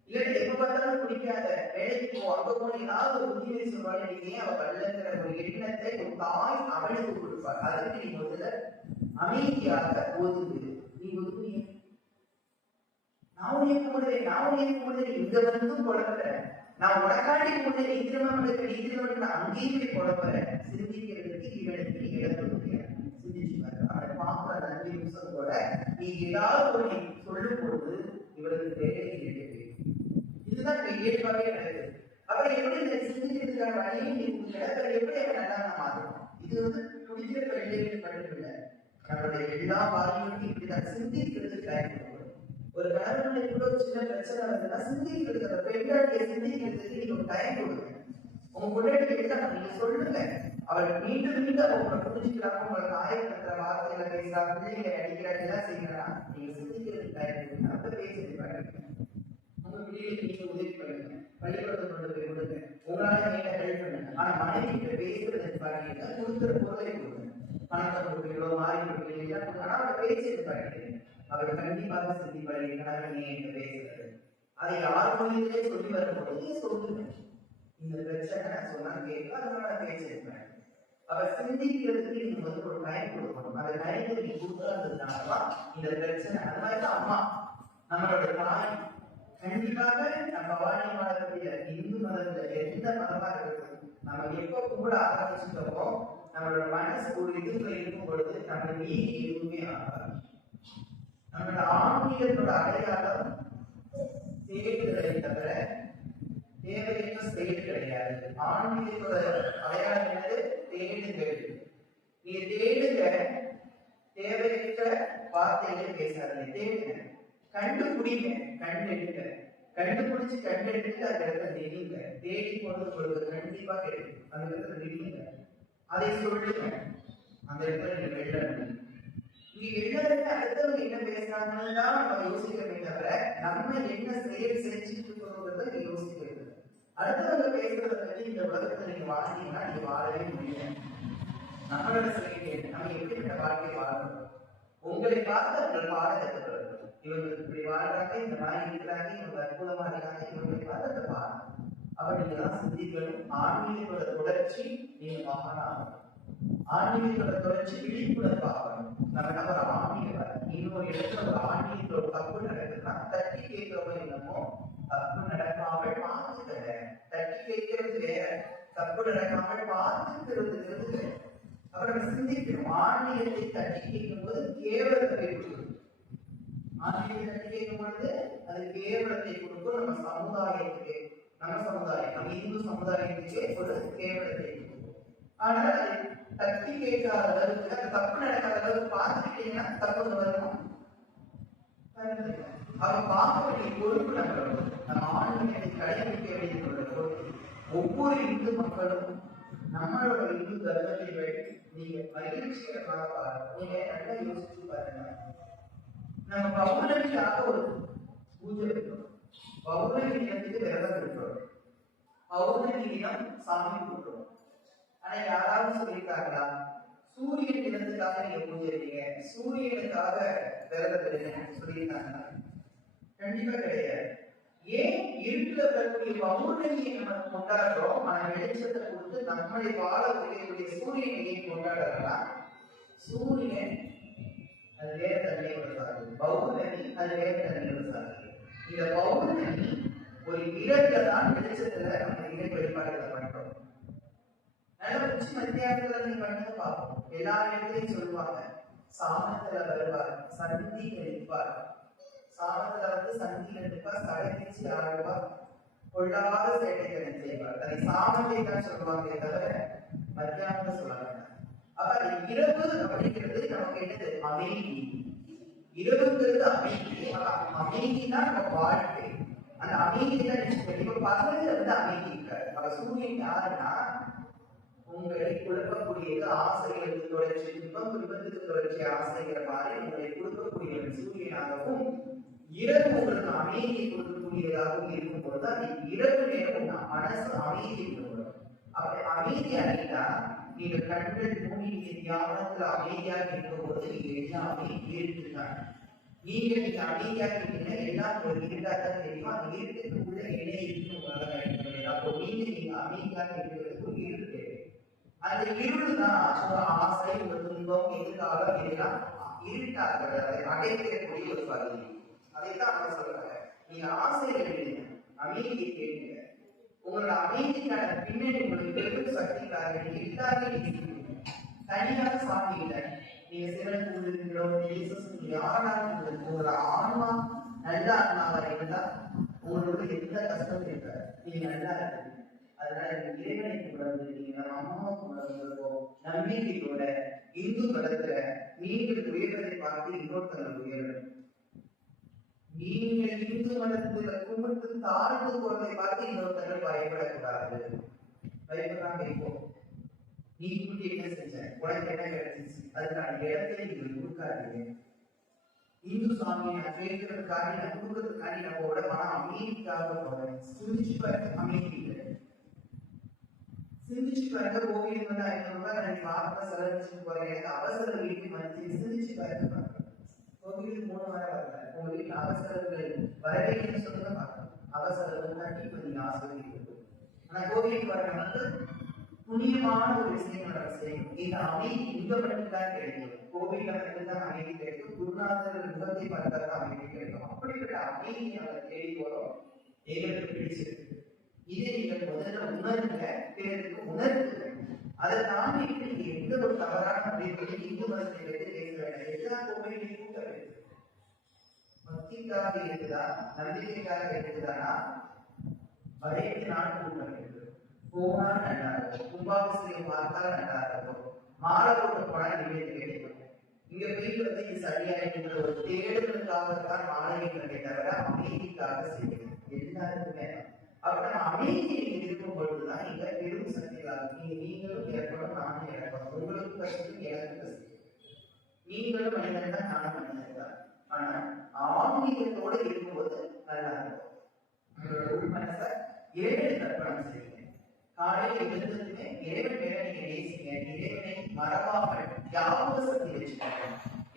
இல்லாட்டி எப்ப பார்த்தாலும் பிடிக்காத, வேலைக்கு போ, அங்க போனீங்கன்னா ஒரு புத்திமதி சொல்வாங்க, நீ ஏன் அவ வரலங்கிற ஒரு எண்ணத்தை உன் தாய் அவளுக்கு கொடுப்பாள். அதுக்கு நீ முதல்ல அமைதியாக ஒதுங்கு. நீ ஒதுங்குறீங்க, நான் உனக்கு கும்பிடுறேன், நான் உனக்கு கும்பிடுறேன், இங்க வந்து குழம்புறேன், நான் உனக்காண்டி கும்பிடுறேன், நீ திருமணம் எடுக்கிறேன், நீ திருமணம் அங்கேயும் போய் குழம்புறேன். சிந்திக்கிறதுக்கு இவனுக்கு நீ இடம் கொடுக்கிறேன். நீ ஏதாவது ஒண்ணு சொல்லும் பொழுது இவருக்கு வேலையை கேட்க, இதுதான் இயல்பாகவே நடக்குது. அப்புறம் எப்படி இந்த சிந்திக்கிறதுக்கான வழியை நீ எப்படி அவன் நல்லா மாறும்? இது துடிக்கிற பிள்ளைகள் மட்டுமில்லை, நம்மளுடைய எல்லா பாதிகளுக்கும் இப்படிதான் சிந்திக்கிறதுக்கு டைம் கொடுக்கணும். ஒரு கணவனை கூட ஒரு சின்ன பிரச்சனை வந்ததுன்னா சிந்திக்கிறதுக்கு, அந்த பெண்களுடைய சிந்திக்கிறதுக்கு நீங்க ஒரு டைம் கொடுங்க. உங்க பிள்ளைகளுக்கு நீங்க சொல்லுங்க, அவள் மீண்டும் மீண்டும் அவங்களை புரிஞ்சுக்கிறாங்க, உங்களை காயப்படுத்துற வார்த்தையில பேசுறா, பிள்ளைகளை அடிக்கிறாங்க, எல்லாம் செய்யறா, நீங்க சிந்திக்கிறதுக்கு டைம் கொடுங்க. அந்த பேசி பாருங்க, உங்க பிள்ளைகளுக்கு நீங்க உதவி பண்ணுங்க, பள்ளிக்கூடத்தை கொண்டு போய் கொடுங்க, உங்களால நீங்க ஹெல்ப் பண்ணுங்க. ஆனா மனைவி கிட்ட பேசுறது பாருங்க, கொடுக்குற பொருளை கொடுங்க, பணத்தை கொடுப்பீங்களோ மாறி கொடுப்பீங்களா, ஆனா அவளை பேசி பாருங்க, அவள் கண்டிப்பாக சிந்திப்பாரு, என்னடா நீ என்கிட்ட பேசுறது. அதை யார் மொழியிலே சொல்லி வரும்போது சொல்லுங்க, இந்த பிரச்சனை நான் சொன்னா கேட்க, அதனால பேசியிருப்பேன். அவர் சிந்திக்கிறதுக்கு நீங்க ஒரு டைம் கொடுக்கணும். அந்த டைம் நீங்க கொடுக்காததுனாலதான் இந்த பிரச்சனை. அது மாதிரிதான் அம்மா நம்மளோட தாய் கண்டிப்பாக நம்ம வாழ்க்கை வாழக்கூடிய இந்து மதத்துல எந்த மதமா இருக்கட்டும், நம்ம எப்ப கூட ஆரம்பிச்சுட்டோமோ நம்மளோட மனசு ஒரு இதுல இருக்கும் பொழுது நம்ம மீறி எதுவுமே ஆகாது. நம்மளோட ஆன்மீகத்தோட அடையாளம் தேடுதலை தவிர தேவையற்ற செயல் கிடையாது. ஆன்மீகத்தோட அடையாளம் என்னது? தேடுதல். நீ தேடுங்க, தேவையற்ற வார்த்தைகளை பேசாதீங்க, தேடுங்க, கண்டுபிடிங்க, கண்டெடுங்க, கண்டுபிடிச்சு கண்டெடுத்து அந்த இடத்துல நெடிங்க, தேடி கொண்டு உங்களுக்கு கண்டிப்பா கிடைக்கும். அந்த இடத்துல நெடிங்க, அதை சொல்லுங்க, அந்த இடத்துல நீங்க வெளில நீங்க எல்லாருமே அடுத்தவங்க என்ன பேசுறாங்கன்னு தான் நம்ம யோசிக்கவே தவிர நம்ம என்ன செயல் செஞ்சுட்டு இருக்கோங்கிறத நீங்க யோசிக்கிறது. அடுத்தவங்க பேசுறத பத்தி இந்த உலகத்துல நீங்க வாழ்ந்தீங்கன்னா நீங்க வாழவே முடியாது. நம்மளோட செயல் நம்ம எப்படிப்பட்ட வாழ்க்கையை வாழணும், உங்களை பார்த்து அவர்கள் பாட கற்றுக்கிறது. இவங்களுக்கு இப்படி வாழ்றாங்க, இந்த மாதிரி இருக்கிறாங்க, இவங்க அற்புதமா இருக்காங்க, இவங்களை பார்த்து அந்த பாடம் அப்ப நீங்க தான் சிந்திக்கணும். ஆன்மீகத்தோட தொடர்ச்சி நீங்க மகானாகணும். ஆன்மீகத்தோட தொடர்ச்சி விழிப்புணர்வு ஆகணும். நம்ம என்ன ஒரு ஆன்மீக இன்னொரு இடத்துல ஒரு ஆன்மீகத்தோட தப்பு நடக்குதுன்னா தட்டி கேட்கிறவங்க என்னமோ தப்பு நடக்காமல் பார்த்துக்கிற, தட்டி கேட்கறது வேற, தப்பு நடக்காமல் பார்த்துக்கிறது. அப்புறம் நம்ம சிந்திக்கணும். ஆன்மீகத்தை தட்டி கேட்கும் போது கேவலத்தை கொடுக்கும். ஆன்மீகத்தை தட்டி கேட்கும் பொழுது அது கேவலத்தை கொடுக்கும். நம்ம சமுதாயத்துக்கு, நம்ம சமுதாயம், நம்ம இந்து சமுதாயத்துக்கே ஒரு கேவலத்தை கொடுக்கும். ஆனால் அது தட்டி கேட்காத அளவுக்கு, அந்த தப்பு நடக்காத அளவுக்கு பார்த்துக்கிட்டீங்கன்னா தப்பு வரணும். அவங்க பார்க்க வேண்டிய பொறுப்பு நம்மளோட, நம்ம ஆன்மீகத்தை கடைபிடிக்க வேண்டிய பொறுப்பு. ஒவ்வொரு இந்து மக்களும் நம்மளோட இந்து தர்மத்தை நீங்க மகிழ்ச்சிகரமாக பாருங்க. நீங்க நல்லா யோசிச்சு பாருங்க. நம்ம பௌர்ணமிக்காக ஒரு பூஜை வைக்கிறோம், பௌர்ணமி தினத்துக்கு விரதம் இருக்கிறோம், பௌர்ணமி தினம் சாமி கொடுக்கிறோம். ஆனா யாராவது சொல்லியிருக்காங்களா சூரியன் தினத்துக்காக நீங்க பூஜை வைங்க, சூரியனுக்காக விரதம் எடுங்க சொல்லியிருக்காங்களா? கண்டிப்பா கிடையாது. ஏன் இருட்டுல வரக்கூடிய பௌர்ணமியை நம்ம கொண்டாடுறோம், ஆனா வெளிச்சத்தை கொடுத்து நம்மளை வாழ வைக்கக்கூடிய சூரியனை ஏன் கொண்டாடுறா? சூரியன் அது வேற தன்மையோட சார்பு, பௌர்ணமி அது வேற தன்மையோட சார்பு. இந்த பௌர்ணமி ஒரு இரண்டுல தான் வெளிச்சத்துல நம்ம இறை வழிபாடுகளை பண்றோம். நல்ல உச்சி மத்தியானத்துல நீங்க பண்ணதை பார்ப்போம். எல்லா இடத்துலையும் சொல்லுவாங்க சாமத்துல வருவார், சந்தி கழிப்பார். சாமத்துல சந்தி கழிப்பார், கடைபிடிச்சு ஆடுவார், கொள்ளாத சேட்டைகளை செய்வார். அதை சாமத்தை தான் சொல்லுவாங்க தவிர மத்தியானத்தை சொல்ல வேண்டாம். அப்ப அந்த இரவு அப்படிங்கிறது நமக்கு என்னது? அமைதி. இரவுங்கிறது அமைதி. அமைதினா நம்ம வாழ்க்கை. அந்த அமைதி தான் இப்ப பகல்ல அமைதி இருக்காது. அப்ப சூரியன் யாருன்னா உங்களை குழப்பக்கூடியது ஆசைகளுக்கு தொடர்ச்சி, துன்பத்துக்கு தொடர்ச்சி ஆசைங்கிற மாதிரி உங்களை கொடுக்கக்கூடிய சூரியனாகவும், இரவு உங்களுக்கு அமைதியை கொடுக்கக்கூடியதாகவும் இருக்கும் பொழுது அந்த இரவு நேரம் மனசு அமைதியை கொடுக்கும். அப்படி அமைதி அடைந்தா நீங்க கண்கள் மூடி தியானத்துல அமைதியாக இருக்கும் போது நீங்க எல்லாமே இருட்டுதான். நீங்க அமைதியாக இருக்கீங்கன்னா எல்லாம் உங்களுக்கு இருட்டாதான் தெரியும். அந்த இருட்டுக்குள்ள என்ன இருக்குன்னு உங்களால கண்டுபிடிக்க. அப்போ நீங்க அமைதியாக இருக்கிறதுக்கு ஒரு இருட்டு தேவை. அந்த இருளுதான் ஒரு ஆசை, ஒரு துன்பம், எதிர்காலம் இதெல்லாம் இருட்டாக அதை அடைக்கக்கூடிய ஒரு பகுதி. அதைத்தான் அவங்க சொல்றாங்க. நீங்க ஆசையை எழுதுங்க, அமைதியை கேளுங்க. உங்களோட அமைதிக்கான பின்னணி உங்களுக்கு பெரும் சக்திக்காக எல்லாருமே தனியாக சாமி இல்லை. நீங்க சிவன் கூடுங்களோ யாராலும் உங்களோட ஆன்மா நல்ல ஆன்மாவா இருந்தா உங்களுக்கு எந்த கஷ்டமும் இருக்காது. நீங்க நல்லா இருக்கு. அதனால இறைவனை கும்பிடுறீங்க, நம்ம அம்மாவை கும்பிடுறதோ நம்பிக்கையோட இந்து மதத்துல நீங்கள் உயர்வதை பார்த்து இன்னொருத்தர்கள் உயர்வு. நீங்கள் இந்து மதத்துல கும்பிட்டு தாழ்ந்து போறதை பார்த்து இன்னொருத்தர்கள் பயப்படக்கூடாது. பயப்படாம இப்போ நீ கும்பிட்டு என்ன செஞ்ச, உனக்கு என்ன கிடைச்சிச்சு, அதுக்கான இடத்தை நீங்கள் கொடுக்காதீங்க. இந்து சாமியை நான் கேட்கறதுக்காக நான் கொடுக்கறதுக்காக நம்மளோட மன அமைதிக்காக போறேன். சிந்திச்சு பார்த்து அமைதி இல்லை. சிந்திச்சு பாருங்க. கோவிலுக்கு வந்து 500 ரூபாய் நான் வாரத்தை செலவழிச்சுட்டு போறேன், எனக்கு அவசர வீட்டுக்கு வந்து சிந்திச்சு பாருங்க. கோவிலுக்கு 3 வாரம் வரல, உங்க வீட்டுல அவசரங்கள் வரவேன்னு சொல்லுங்க பார்க்கணும். அவசரம் தான் இப்ப நீங்க ஆசிரியர். ஆனா கோவிலுக்கு வரவங்க வந்து புண்ணியமான ஒரு விஷயம் செய்யும். இந்த அமைதி இந்த மட்டும்தான் கிடைக்கும். கோவில்ல மட்டும்தான் அமைதி கிடைக்கும். குருநாதர் முகத்தை பார்த்தாதான் அமைதி கிடைக்கும். அப்படிப்பட்ட அமைதி நம்ம தேடி போறோம். எங்களுக்கு பிடிச்சிருக்கு. இதை நீங்கள் முதல்ல உணர்ந்த பிறருக்கு உணர்ந்து அதை தாண்டி நீங்க எந்த ஒரு தவறான முடிவுகளை இந்து மதத்தை வைத்து பேச வேண்டாம். எல்லா கோவிலையும் கூட்ட வேண்டும். பக்திக்காக இருக்குதா, நம்பிக்கைக்காக இருக்குதானா, வரைக்கு நான் கூட்ட வேண்டும். போனா நல்லா இருக்கும், கும்பாபிஷேகம் பார்த்தா நல்லா இருக்கும், மாலை போட்டு போனா நிவேதி கிடைக்கும். இங்க போயிட்டு வந்து இது சரியா இருக்கிற ஒரு தேடுதலுக்காகத்தான் மாணவிகளை தவிர அமைதிக்காக செய்வது எல்லாருக்குமே. அப்ப நம்ம அமைதி இருக்கும் பொழுதுதான் இங்க பெரும் சக்திகளாகும். நீங்களும் இறக்கணும், நானும் இறக்கணும். உங்களுக்கு கஷ்டம், எனக்கு கஷ்டம். நீங்களும் மனிதன் தான், நானும் மனிதன் தான். ஆனா ஆன்மீகத்தோடு இருக்கும்போது நல்லா இருக்கும். உங்களோட உள் மனசை இறைவனை கற்பனை செய்யுங்க. காலையில் எழுந்ததுமே இறைவன் மேல நீங்க நேசிங்க. இறைவனை மறவாமல் யாபகத்தை வச்சுக்கோங்க.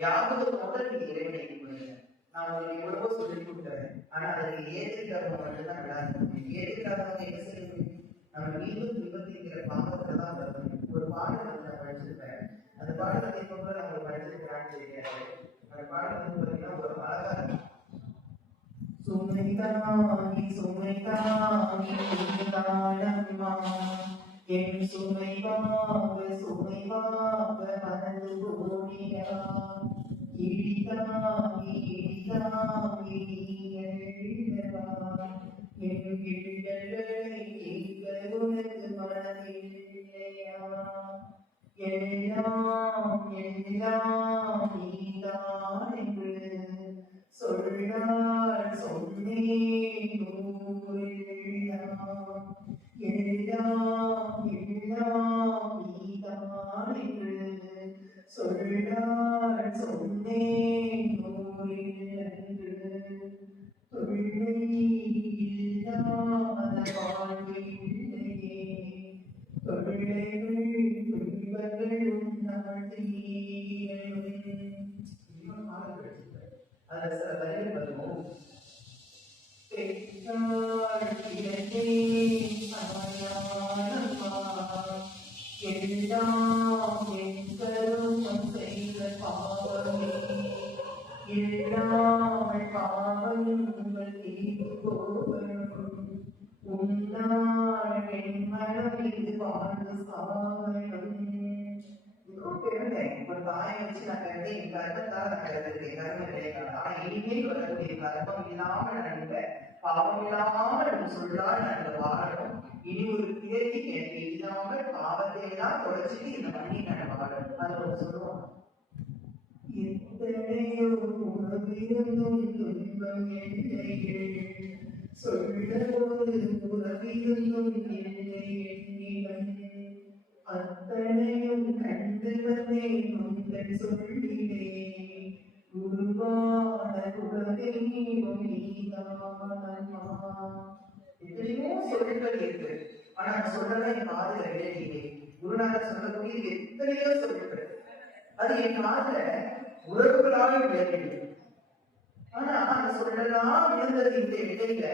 யாபகத்தோட நீங்க இறைவனை கொடுங்க. நான் உங்களுக்கு எவ்வளவோ சொல்லி கொடுக்குறேன். ஆனா அதுக்கு ஏற்றுக்கிறவங்க மட்டும்தான் நல்லா இருக்கும். ஏற்றுக்காதவங்க என்ன செய்யணும்? நம்ம மீண்டும் விபத்திங்கிற பாகத்துல தான் வரணும். ஒரு பாடல் வந்து நான் படிச்சிருப்பேன். அந்த பாடலை இப்ப நம்ம படிச்சிருக்கிறான்னு தெரியாது. அந்த பாடல் வந்து பார்த்தீங்கன்னா ஒரு அழகா இருக்கும். சுமைதானி சுமைதானி தானம்மா என் சுமைவாக சுமைவாக மனது ஓடியா இடிதாங்கி இடிதாங்கி எழுதவா என் கிழிகளை கேட்க உனக்கு மனதில்லையா எல்லாம் எல்லாம் நீதான் என்று சொல்லால் சொன்னேன் எல்லாம் எல்லாம் நீதான் என்று சொல்லால் சொன்னேன் என்று தொல்லை இல்லாத வாழ்வில்லையே தொல்லைகள் துன்பங்கள் உன்னால் அந்த சில வரையில் வருவோம். பெற்றாள் இடத்தே சமயானம்மா எல்லாம் என் கருமம் செய்த பாவமே இல்லாமல் பாவங்கள் தீர்ந்து போகணும் உன்னால் என் மனம் இது வாழ்ந்து சாகணும். ஒரு தாயை வச்சு நான் கருதி என் கர்மத்தால் நான் கருதுகிறேன். கர்மம் கிடையாது. ஆனா இனிமேல் வரக்கூடிய கர்மம் இல்லாமல் நான் பாவம் இல்லாமல் சொல்லால் நான் வாழணும். இனி ஒரு பிறவி எனக்கு இல்லாமல் பாவத்தை எல்லாம் தொடச்சிட்டு இந்த மண்ணி நான் வாழணும். இருந்தும் துன்பம் எல்லைகள் சொல்லவோடு உறவிருந்தும் எல்லை எண்ணிடம் அத்தனையும் கண்டு வந்தேன் உங்கள் சொல்லிலே குருவான குலதெய்வம் நீதானம்மா. எத்தனையோ சொல்கள் இருக்கு, ஆனா அந்த சொல்லலாம் என் காதுல விளையிலே. குருநாதர் சொல்லக்கூடிய எத்தனையோ சொல்கள் அது என் காதுல உறவுகளாக விளையிலே. ஆனா அந்த சொல்லலாம் விழுந்தது இந்த இடையில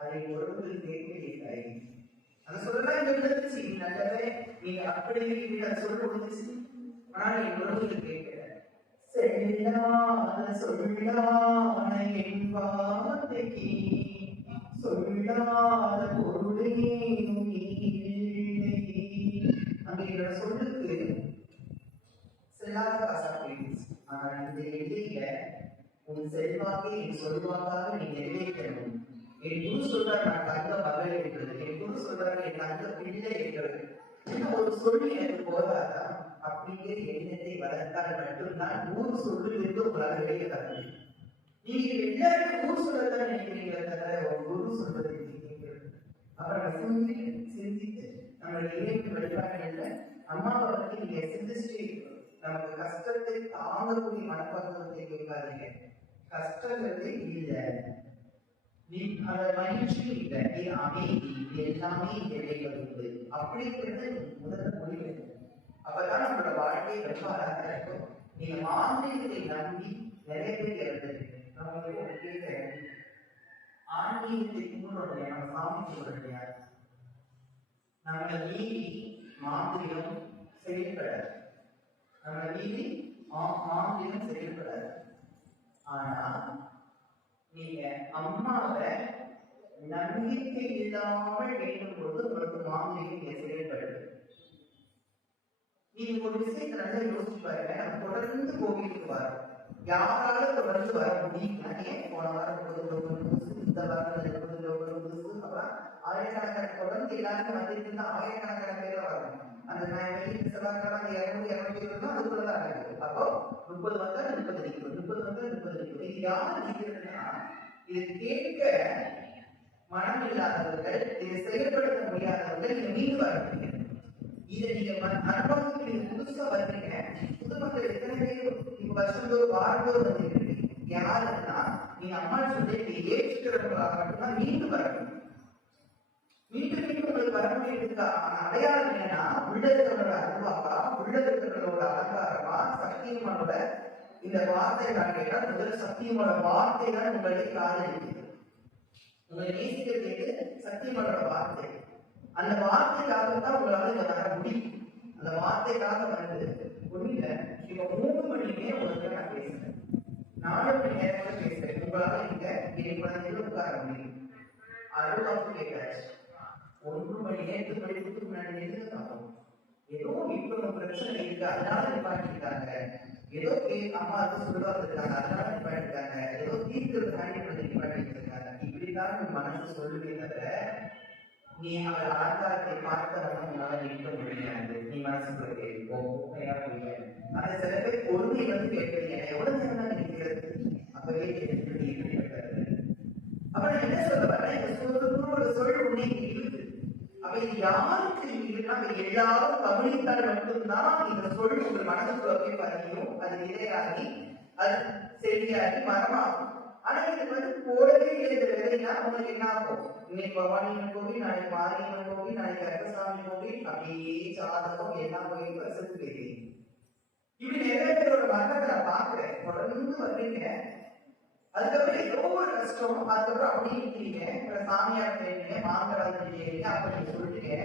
அதை உறவுகள் கேட்கவில்லை. அந்த சொல்லலாம் இங்க விழுந்துச்சு, நல்லவே நீங்க அப்படி அந்த சொல்ல விழுந்துச்சு, ஆனா என் உறவுகள் கேட்கல. செல்லாத சொல்லான என் வார்த்தைக்கு சொல்லாத பொருளேனும் நீ இல்லை. அங்க என்னோட சொல்லுக்கு செல்லாத காசா போயிடுச்சு. ஆனா இந்த இடையில உன் செல்வாக்கை என் சொல்வாக்காக நீ நிறைவேற்றணும். என் குரு சொல்றாரு நான் தங்க மகள் இருக்கிறது, என் குரு சொல்றாரு என் தங்க பிள்ளை இருக்கிறது. ஒரு சொல்லி எனக்கு போதாதா அப்படிங்கிற எண்ணத்தை வளர்த்தால் மட்டும்தான் 100 சொல்லிலிருந்து உங்களால் வெளியே தர முடியும். நீங்க எல்லாருமே 100 சொல்லத்தான் நினைக்கிறீங்களே தவிர ஒரு குரு சொல்றது கேட்கிறது. அப்புறம் சிந்தித்து நம்மளுடைய இயற்கை வழிபாடுகள்ல அம்மாவை பற்றி நீங்க சிந்திச்சுட்டே இருக்கணும். நமக்கு கஷ்டத்தை தாங்கக்கூடிய மனப்பக்குவத்தை கேட்காதீங்க. கஷ்டங்கிறது இல்லை, நீ அந்த மகிழ்ச்சி இல்லை, நீ அமைதி, எல்லாமே இடைவெளிவது அப்படிங்கிறது முதல்ல முடிவு. அப்பதான் நம்மளோட வாழ்க்கையை வெப்பாராக இருக்கும். நீங்க மாந்திரிகத்தை நம்பி நிறைய பேர் இறந்துருக்கு. நம்ம கேட்கிறேன், ஆன்மீகத்தை கும்பிடுறோம், நம்ம சாமி கும்பிடுறோம், நம்மளை மீறி மாந்திரிகம் செயல்படாது. நம்மளை மீறி மாந்திரிகம் செயல்படாது. ஆனா நீங்க அம்மாவை நம்பிக்கை இல்லாமல் வேண்டும் போது உங்களுக்கு மாந்திரிகம் செயல்படுது. நீங்க ஒரு விஷயத்தை நல்லா யோசிச்சு பாருங்க. நம்ம தொடர்ந்து கோவிலுக்கு வரோம், யாரால தொடர்ந்து வர முடியும்னா, ஏன் போன வாரம் இந்த வாரம் அப்புறம் ஆயிரக்கணக்கான தொடர்ந்து எல்லாருக்கும் வந்துட்டு இருந்தா ஆயிரக்கணக்கான பேர் வரணும். அந்த செவ்வாய்க்கான 200 இருந்தா அதுக்குள்ளதான் நடக்குது. அப்போ 30 வந்தா 30 நிற்கும், 30 வந்தா 30 நிற்கும். இது யாரு நிற்கிறதுன்னா, இது கேட்க மனம் இல்லாதவர்கள், இதை செயல்படுத்த முடியாதவர்கள் இதை மீண்டு வரக்கூடிய. இதை நீங்க அனுபவத்துக்கு நீங்க புதுசா வர்றீங்க. புது மக்கள் எத்தனை பேர் இப்ப வருஷந்தோறும் வாரந்தோறும் வந்துருக்கு. யாருன்னா நீங்க அம்மா சொல்லி ஏற்றுக்கிறவங்களாக மட்டும்தான் மீண்டு வரணும். மீண்டும் மீண்டும் உங்களுக்கு வர முடியறதுக்கான அடையாளம் என்னன்னா, உள்ள இருக்கிறவங்களோட அருவாக்கா, உள்ள இருக்கிறவங்களோட அலங்காரமா, சக்தியம்மனோட இந்த வார்த்தை நான் கேட்டால் முதல் சக்தியம்மோட வார்த்தை தான் உங்களை காதலிக்குது. உங்களை நேசிக்கிறது சக்தியம்மனோட வார்த்தை. அந்த வார்த்தைக்காகத்தான் உங்களால இங்க வர முடியும். அந்த வார்த்தைக்காக வந்து ஒண்ணுல இப்ப 3 மணி நேரம் உங்களுக்கு நான் பேசுறேன், 4 மணி நேரம் பேசுறேன். உங்களால இங்க என் குழந்தைகள் உட்கார முடியும். அருளாப்பு கேட்டாச்சு, 1 மணி நேரத்துக்கு படிப்புக்கு முன்னாடி இருந்து பார்ப்போம். ஏதோ இப்ப பிரச்சனை இருக்கு அதனால நிப்பாட்டிருக்காங்க, ஏதோ அம்மா அது சொல்லுவாங்க அதனால நிப்பாட்டிருக்காங்க, ஏதோ தீர்க்கிறதுக்காண்டி நிப்பாட்டிட்டு இருக்காங்க. இப்படிதான் மனசு சொல்லுவே தவிர நீ அவர் அலங்காரத்தை பார்த்தவங்க உன்னால நிற்க முடியாது. நீ மனசுக்குள்ள கேட்போம் முடியாது. அந்த சில பேர் பொறுமை வந்து கேட்கறீங்க, எவ்வளவு நேரம் தான் நிற்கிறது, அப்பவே கேட்டு இப்படிப்பட்டது. அப்ப நான் என்ன சொல்ல வரேன், இந்த சொல் உன்னை இருக்கு. அப்ப இது யாருக்கு இருக்குன்னா, எல்லாரும் கவனித்தால் மட்டும்தான் இந்த சொல் உங்கள் மனசுக்குள்ள போய் பதியும், அது விதையாகி அது செடியாகி மரமாகும். ஆனா இது வந்து போடவே இல்லை விதைனா உங்களுக்கு என்ன ஆகும், இன்னைக்கு பவானியம்மன் கோவில், நாளைக்கு மாரியம்மன் கோவில், நாளைக்கு கருப்பசாமி கோவில், அப்படியே சாதகம் எல்லாம் போய் வருஷத்துக்கு போயிடுது. இப்படி நிறைய பேரோட மரணத்தை நான் பாக்குறேன். தொடர்ந்து வர்றீங்க, அதுக்கப்புறம் ஏதோ ஒரு கஷ்டம், அதுக்கப்புறம் அப்படி இருக்கிறீங்க, சாமியார் தெரியுங்க, மாங்கலாம் தெரியுங்க, அப்படி சொல்லிட்டீங்க.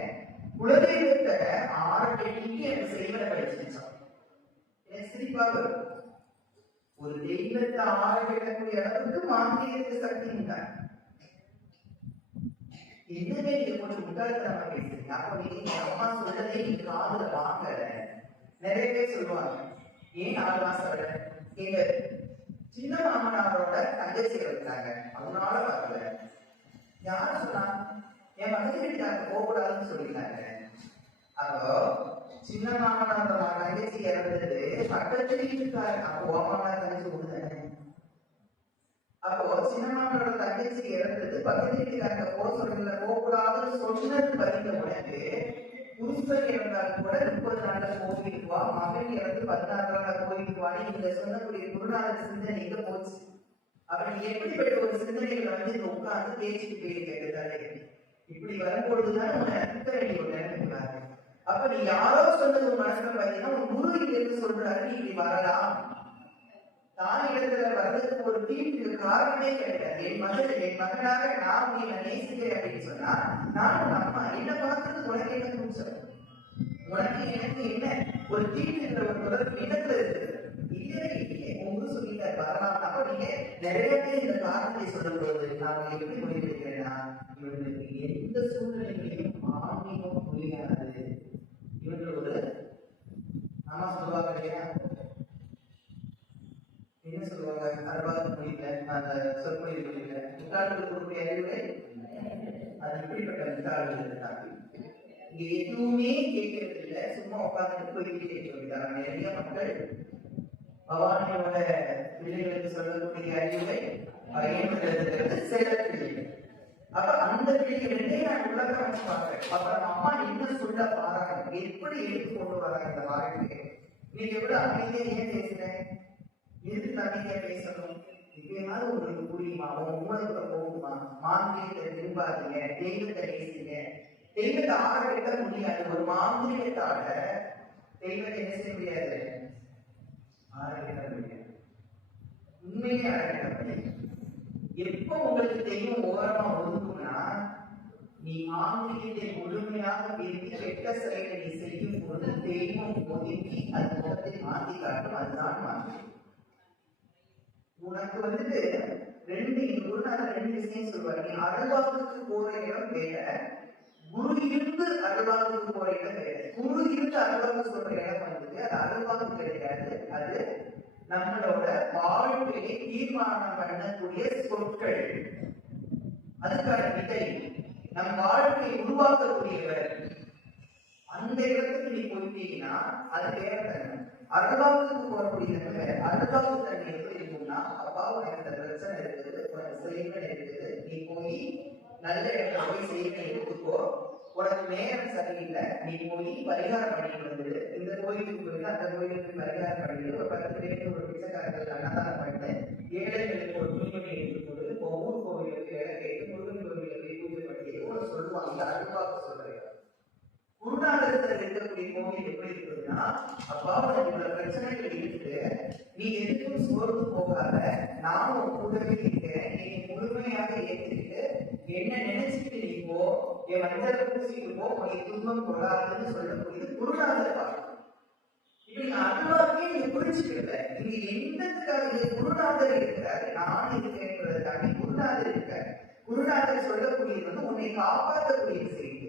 குலதெய்வத்தை ஆரம்பிக்கு எனக்கு செய்வதை படிச்சிருச்சான். எனக்கு சிரிப்பா வரும். ஒரு தெய்வத்தை ஆரம்பிக்கக்கூடிய அளவுக்கு மாந்திரிகத்துக்கு சக்தி உண்டாங்க. என்னவே நீங்க கொஞ்சம் முட்டாள்தனமா பேசுறீங்க. அப்ப நீங்க அம்மா சொல்றதே நீங்க காதுல வாங்கல. நிறைய பேர் சொல்லுவாங்க, ஏன் 4 மாசம் வர எங்க சின்ன மாமனாரோட தங்கச்சி இருந்தாங்க, அதனால வரல. யாரு சொன்னாங்க, என் மகன் வீட்டுக்காரங்க போகக்கூடாதுன்னு சொல்லிட்டாங்க. அப்போ சின்ன மாமனாரோட தங்கச்சி இறந்தது பக்கத்து வீட்டுக்காரங்க, அப்போ மாமனார் தங்கச்சி ஒண்ணுதானே. அப்போ சின்னம்மாவோட தங்கச்சி இறந்தது பக்கத்து வீட்டுக்காரங்க போகக்கூடாதுன்னு சொன்னது பதிந்த உடனே புருஷன் இறந்தால் கூட 30 நாள்ல கோவிலுக்கு வா, மகன் இறந்து 16 நாள் கோவிலுக்கு வாடி நீங்க சொன்னக்கூடிய குருநாதர் சிந்தனை எங்க போச்சு? அப்படி எப்படிப்பட்ட ஒரு சிந்தனைகளை இந்த உட்கார்ந்து பேச்சு பேரு கேட்கிறாரு. இப்படி வரும்பொழுதுதான் உன்னை அர்த்த வேண்டிய ஒரு நிலைமைக்கு வராது. அப்ப நீ யாரோ சொன்னது மனசுல பாத்தீங்கன்னா உன் குரு இருந்து சொல்றாரு நீ இப்படி வரலாம். தான் இடத்துல வர்றதுக்கு ஒரு தீர்வுக்கு காரணமே கிடையாது. என் மகனாக நான் உன்னை நேசிக்கிறேன் அப்படின்னு சொன்னா நானும் அம்மா என்ன பார்த்துட்டு உனக்கு என்ன புரிச்சோம், உனக்கு எனக்கு என்ன ஒரு தீர்வுன்ற ஒரு தொடர்பு இடத்துல இருக்கு. இல்லவே இல்லையே உங்க சொல்லிட்டாரு வரலாம். அப்ப நீங்க நிறைய பேர் இந்த காரணத்தை சொல்லும் போது நான் எப்படி முடிவெடுக்கிறேன்னா இவர்களுக்கு எந்த சூழ்நிலைகளையும் ஆன்மீகம் புரியாது. இவர்கள் ஒரு ஆமா சொல்லுவாங்க இல்லையா, என்ன சொல்லுவாங்க அறுபது மொழியில அந்த சொற்பொழிவு மொழியில முட்டாள்கள் கொடுக்கக்கூடிய அறிவுரை அது இப்படிப்பட்ட முட்டாள்கள் இருந்தாங்க. இங்க எதுவுமே கேட்கறது இல்லை, சும்மா உட்கார்ந்து போய் கேட்க வேண்டியதாங்க. நிறைய மக்கள் பவானியோட பிள்ளைகளுக்கு சொல்லக்கூடிய அறிவுரை பயன்படுத்துறது சில பிள்ளைகள். அப்ப அந்த பிள்ளைகள் நான் உலக வச்சு பார்க்கிறேன். அப்ப நம்ம அம்மா என்ன சொல்ல பாருங்க, எப்படி எடுத்து கொண்டு வராங்க இந்த வாழ்க்கையை. நீங்க எவ்வளவு அமைதியா ஏன் பேசுறேன், எதுக்கு அமைதியா பேசணும்? இப்பயாவது உங்களுக்கு புரியுமா? உங்க மூலத்துல போகுமா? மாந்திரிகத்தை விரும்பாதீங்க, தெய்வத்தை நேசிங்க. தெய்வத்தை ஆற வைக்க முடியாது. ஒரு மாந்திரிகத்தால தெய்வத்தை என்ன செய்ய முடியாது, ஆற வைக்க முடியாது. உண்மையே ஆற வைக்க முடியாது. எப்ப உங்களுக்கு தெய்வம் ஓரமா ஒதுக்கும்னா நீ மாந்திரிகத்தை முழுமையாக விரும்பி கெட்ட செயலை நீ செய்யும் போது தெய்வம் ஒதுக்கி அது முகத்தை மாற்றி காட்டும். அதுதான் மாந்திரிகம். உனக்கு ரெண்டு குருநாதர் ரெண்டு விஷயம் சொல்லுவாரு. நீ அருள்வாக்குக்கு போற இடம் வேற, குரு இருந்து அருள்வாக்குக்கு போற இடம் வேற. குரு இருந்து அருள்வாக்கு சொல்ற இடம் அது அருள்வாக்கு கிடையாது. அது நம்மளோட வாழ்க்கையை தீர்மானம் பண்ணக்கூடிய சொற்கள், அதுக்கான விதை, நம் வாழ்க்கையை உருவாக்கக்கூடியவர். அந்த இடத்துக்கு நீ போயிட்டீங்கன்னா அது வேற தன்மை. அருள்வாக்குக்கு போறக்கூடிய வேற. அருள்வாக்கு தன்மை எப்படி இருக்கும்னா, அப்பா உனக்கு இந்த பிரச்சனை இருக்குது, உனக்கு செய்வன் இருக்குது, நீ போய் நல்ல இடத்துல போய் செய்வன் எடுத்துக்கோ, உனக்கு நேரம் சரியில்லை, நீ போய் பரிகாரம் பண்ணிட்டு வந்துடு, இந்த கோயிலுக்கு போயிட்டு அந்த கோயிலுக்கு பரிகாரம் பண்ணிட்டு ஒரு 10 பேருக்கு ஒரு பிச்சைக்காரர்களுக்கு அன்னதானம் பண்ணு, ஏழைகளுக்கு ஒரு துணிமணி எடுத்து கொடு, ஒவ்வொரு கோவிலுக்கு வேலை கேட்டு முருகன் கோவிலுக்கு பூஜை பண்ணி ஒரு சொல்லுவாங்க. அருள்வாக்கு சொல்றேன். குருநாதரத்தில் இருக்கக்கூடிய கோவில் எப்படி இருக்குதுன்னா, அப்பா உனக்கு இவ்வளவு பிரச்சனைகள் இருக்கு, நீ எதுக்கும் சோர்ந்து போகாத, நானும் கூடவே இருக்கிறேன், நீ முழுமையாக ஏற்றுக்கிட்டு என்ன நினைச்சுட்டு நீ போ, என் மஞ்சளை பூசிட்டு போ, உனக்கு துன்பம் கொள்ளாதுன்னு சொல்லக்கூடியது குருநாதர் பாடம். இப்ப நீங்க அருள்வாக்கே நீங்க புரிஞ்சுக்கல. இங்க எந்ததுக்காக குருநாதர் இருக்கிறாரு, நான் இருக்கிறேன்றதுக்காக குருநாதர் இருக்காரு. குருநாதர் சொல்லக்கூடியது உன்னை காப்பாற்றக்கூடிய செய்தி.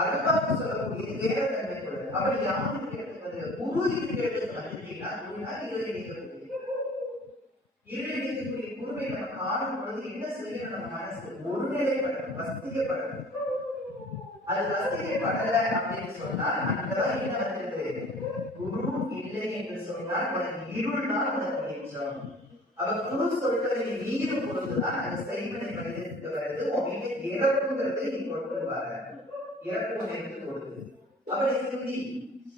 அருள்வாக்கு சொல்லக்கூடியது வேற தன்மை சொல்றது. அப்படி யாருக்கு கேட்கிறது, குரு இருக்கிறது வந்துட்டீங்கன்னா குருநாள் இருளை நீக்கக்கூடிய குருவை நம்ம காணும் பொழுது என்ன செய்யணும், நம்ம மனசு ஒருநிலைப்படணும், வஸ்தியப்படணும். அது வஸ்தியப்படல அப்படின்னு சொன்னால் அங்கதான் என்ன வந்தது, குரு இல்லை என்று சொன்னால் உனக்கு இருள்னால் உனக்கு வெளிச்சம். அவ குரு சொல்றதை மீறும் பொழுதுதான் அந்த செய்வனை மனிதனுக்கு வருது. உன் வீட்டை இறப்புங்கிறதை நீ கொண்டு வர, இறப்பு எடுத்து கொடுத்து அவரை சிந்தி.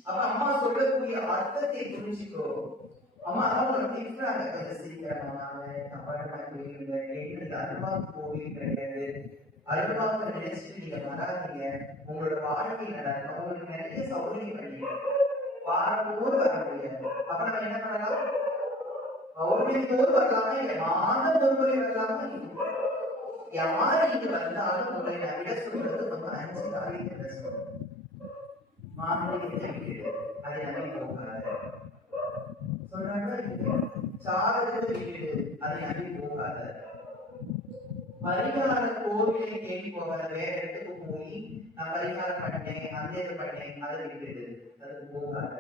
அப்ப அம்மா சொல்லக்கூடிய அர்த்தத்தை புரிஞ்சுக்கோ. அம்மா தான் உங்களை திட்டுறாங்க, கொஞ்சம் சீக்கிரமாவே அப்பாட்டமா போயிருங்க, எங்களுக்கு அருள்வாக்கு கோவில் கிடையாது, அருள்வாக்கு நினைச்சிட்டு நீங்க வராதீங்க, உங்களோட வாழ்க்கை நடக்கும், உங்களுக்கு நிறைய சௌகரியம் பண்ணீங்க, வாரம் போது வர முடியாது. அப்ப நம்ம என்ன பண்ணலாம், பௌர்ணமி போது வரலாமா, இல்ல மாதம் ஒரு முறை வரலாமா? யாரு இங்கு வந்தாலும் உங்களை நான் விட சொல்றது நம்ம 5 காரியத்தை சொல்றோம். மாந்திரிகத்தை விட்டு அதை நம்பி போகாத சொல்றாங்க, சாதகத்தை விட்டு அதை நம்பி போகாத, பரிகார கோவிலை தேடி போகாத, வேற இடத்துக்கு போய் நான் பரிகாரம் பண்ணேன், அந்த இது பண்ணேன், அதை விட்டுது, அதுக்கு போகாத.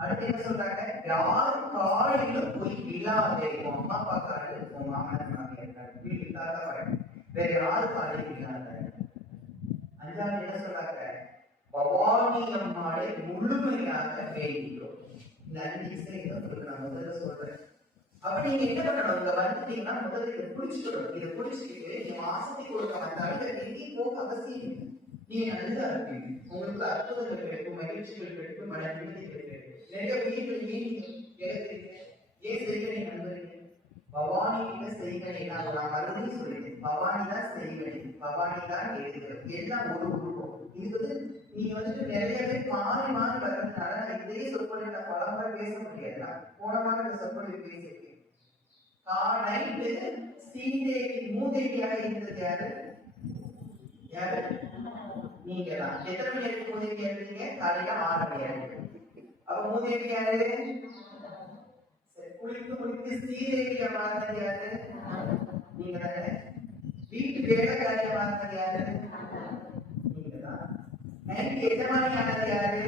அடுத்து என்ன சொல்றாங்க, யார் காலிலும் போய் விழாதே. உன் அம்மா அப்பா காலு, உன் மாமனார் மாமியார் வீட்டுக்காக வேற யாரு காலையும் விழாத. 5வது என்ன சொல்றாங்க, பவானி அம்மாளை முழுமையாக வேண்டிக்கிறோம். இந்த 5 விஷயங்களை நான் முதல்ல சொல்றேன். அப்ப நீங்க என்ன பண்ணணும்? இங்க வந்துட்டீங்கன்னா முதல்ல இதை புடிச்சுக்கணும். இதை புடிச்சுக்கிட்டு நீங்க மாசத்துக்கு ஒரு தவிர எங்கேயும் போக அவசியம் இல்லை. நீங்க நல்லா இருப்பீங்க. உங்களுக்கு அற்புதங்கள் கிடைக்கும், மகிழ்ச்சிகள் கிடைக்கும், மன நிம்மதி கிடைக்கும். நிறைய வீட்டில் ஏன் செய்வனை நண்பர்கள் பவானி கிட்ட செய்வனை நான் மறுபடியும் சொல்லிட்டேன். பவானி தான் செய்வனை, பவானி தான் எழுதுகிறது. எல்லாம் ஒரு உருவம். இது நீங்க நிறைய பேர் மாறி மாறி வர்றதுனால நான் இதே சொற்பொழிவு நான் பல முறை பேச முடியாது. நான் போன மாதிரி இந்த சொற்பொழிவு பேசியிருக்கேன். நைட்டு ஸ்ரீதேவி மூதேவியாக இருந்தது யாரு? யாரு? நீங்க தான். எத்தனை மணி நேரத்துக்கு மூதேவியா இருந்தீங்க? காலையில 6 மணி நேரம். அப்ப மூதேவி யாரு? குளித்து முடித்து ஸ்ரீதேவியா மாறினது யாரு? நீங்க தானே. வீட்டு வேலைக்காரியா மாறினது யாரு? நீங்க தான். நைட்டு எஜமானி ஆனது யாரு?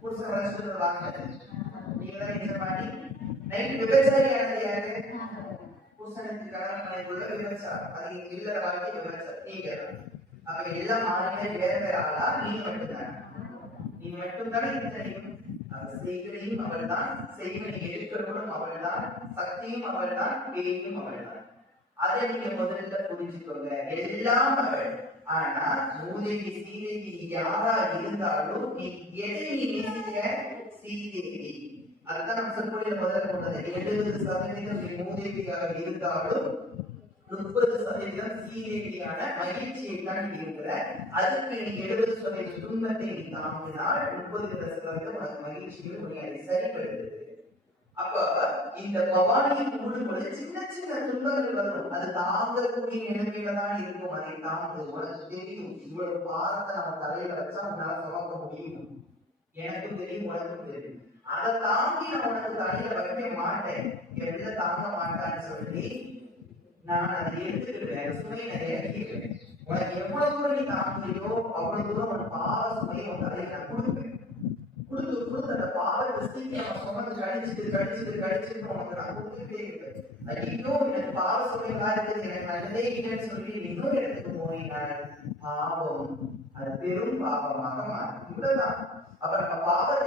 புருஷன் வருஷத்துல வாங்கினது நீங்க தான் எஜமானி. நைட்டு விவசாயி ஆனது யாரு? புருஷனுக்கு கணவனுக்குள்ள விவசாயம். அது இல்லற வாழ்க்கை விவசாயம். நீங்க தான். அப்ப எல்லாம் மாறினே வேற வேற ஆளா? நீங்க மட்டும்தான். நீங்க மட்டும்தானே இத்தனையும். செய்களையும் அவள் தான், செய்வனை எடுக்கிறவனும் அவள் தான், சக்தியும் அவள் தான், பேயும் அவள் தான். அதை நீங்க முதல்ல புரிஞ்சுக்கோங்க. எல்லாம் அவள். ஆனா மூதேவி ஸ்ரீதேவி யாரா இருந்தாலும் நீ எதை நீ நேசிக்கிற? ஸ்ரீதேவி. அதுதான் நம்ம சொற்பொழிவுல முதல்ல கொண்டது. 70% நீ மூதேவியாக இருந்தாலும் 30% ஸ்ரீதேவியான மகிழ்ச்சியை தான் இருக்கிற. அதுக்கு நீ 70% துன்பத்தை நீ தாங்கினால் 30% உனக்கு மகிழ்ச்சிகள் உன்னை அதை சரிப்படுத்துது. அப்ப இந்த பவானியை கூடும்போது சின்ன சின்ன துன்பங்கள் வரும். அது தாங்கக்கூடிய நிலைமையில தான் இருக்கும். அதை தாங்கு. உனக்கு தெரியும் இவ்வளவு பாரத்தை நம்ம தலையில வச்சா உன்னால சுமக்க முடியும். எனக்கும் தெரியும், உனக்கும் தெரியும். அதை தாங்கி நான் உனக்கு தலையில வைக்க மாட்டேன், எவ்வளவு தாங்க மாட்டான்னு சொல்லி நான் அதை எடுத்துக்கிட்டேன். சுமையை நிறைய இறக்கிடுவேன். உனக்கு எவ்வளவு தூரம் நீ தாங்குறியோ அவ்வளவு தூரம் உன் பாவ சுமையை உன் தலையில நான் கொடுப்பேன். கொடுத்து அந்த பாவத்தை சீக்கிரம் சுமந்து கழிச்சுட்டு உனக்கு நான் கொடுத்துட்டே இருப்பேன். ஐயோ எனக்கு பாவ சுமைகளா இருக்குது, எனக்கு நல்லதே இல்லைன்னு சொல்லி இன்னொரு இடத்துக்கு போனீங்கன்னா பாவம் அது பெரும் பாவமாக மாறும். இவ்வளவுதான். அப்ப நம்ம பாவத்தை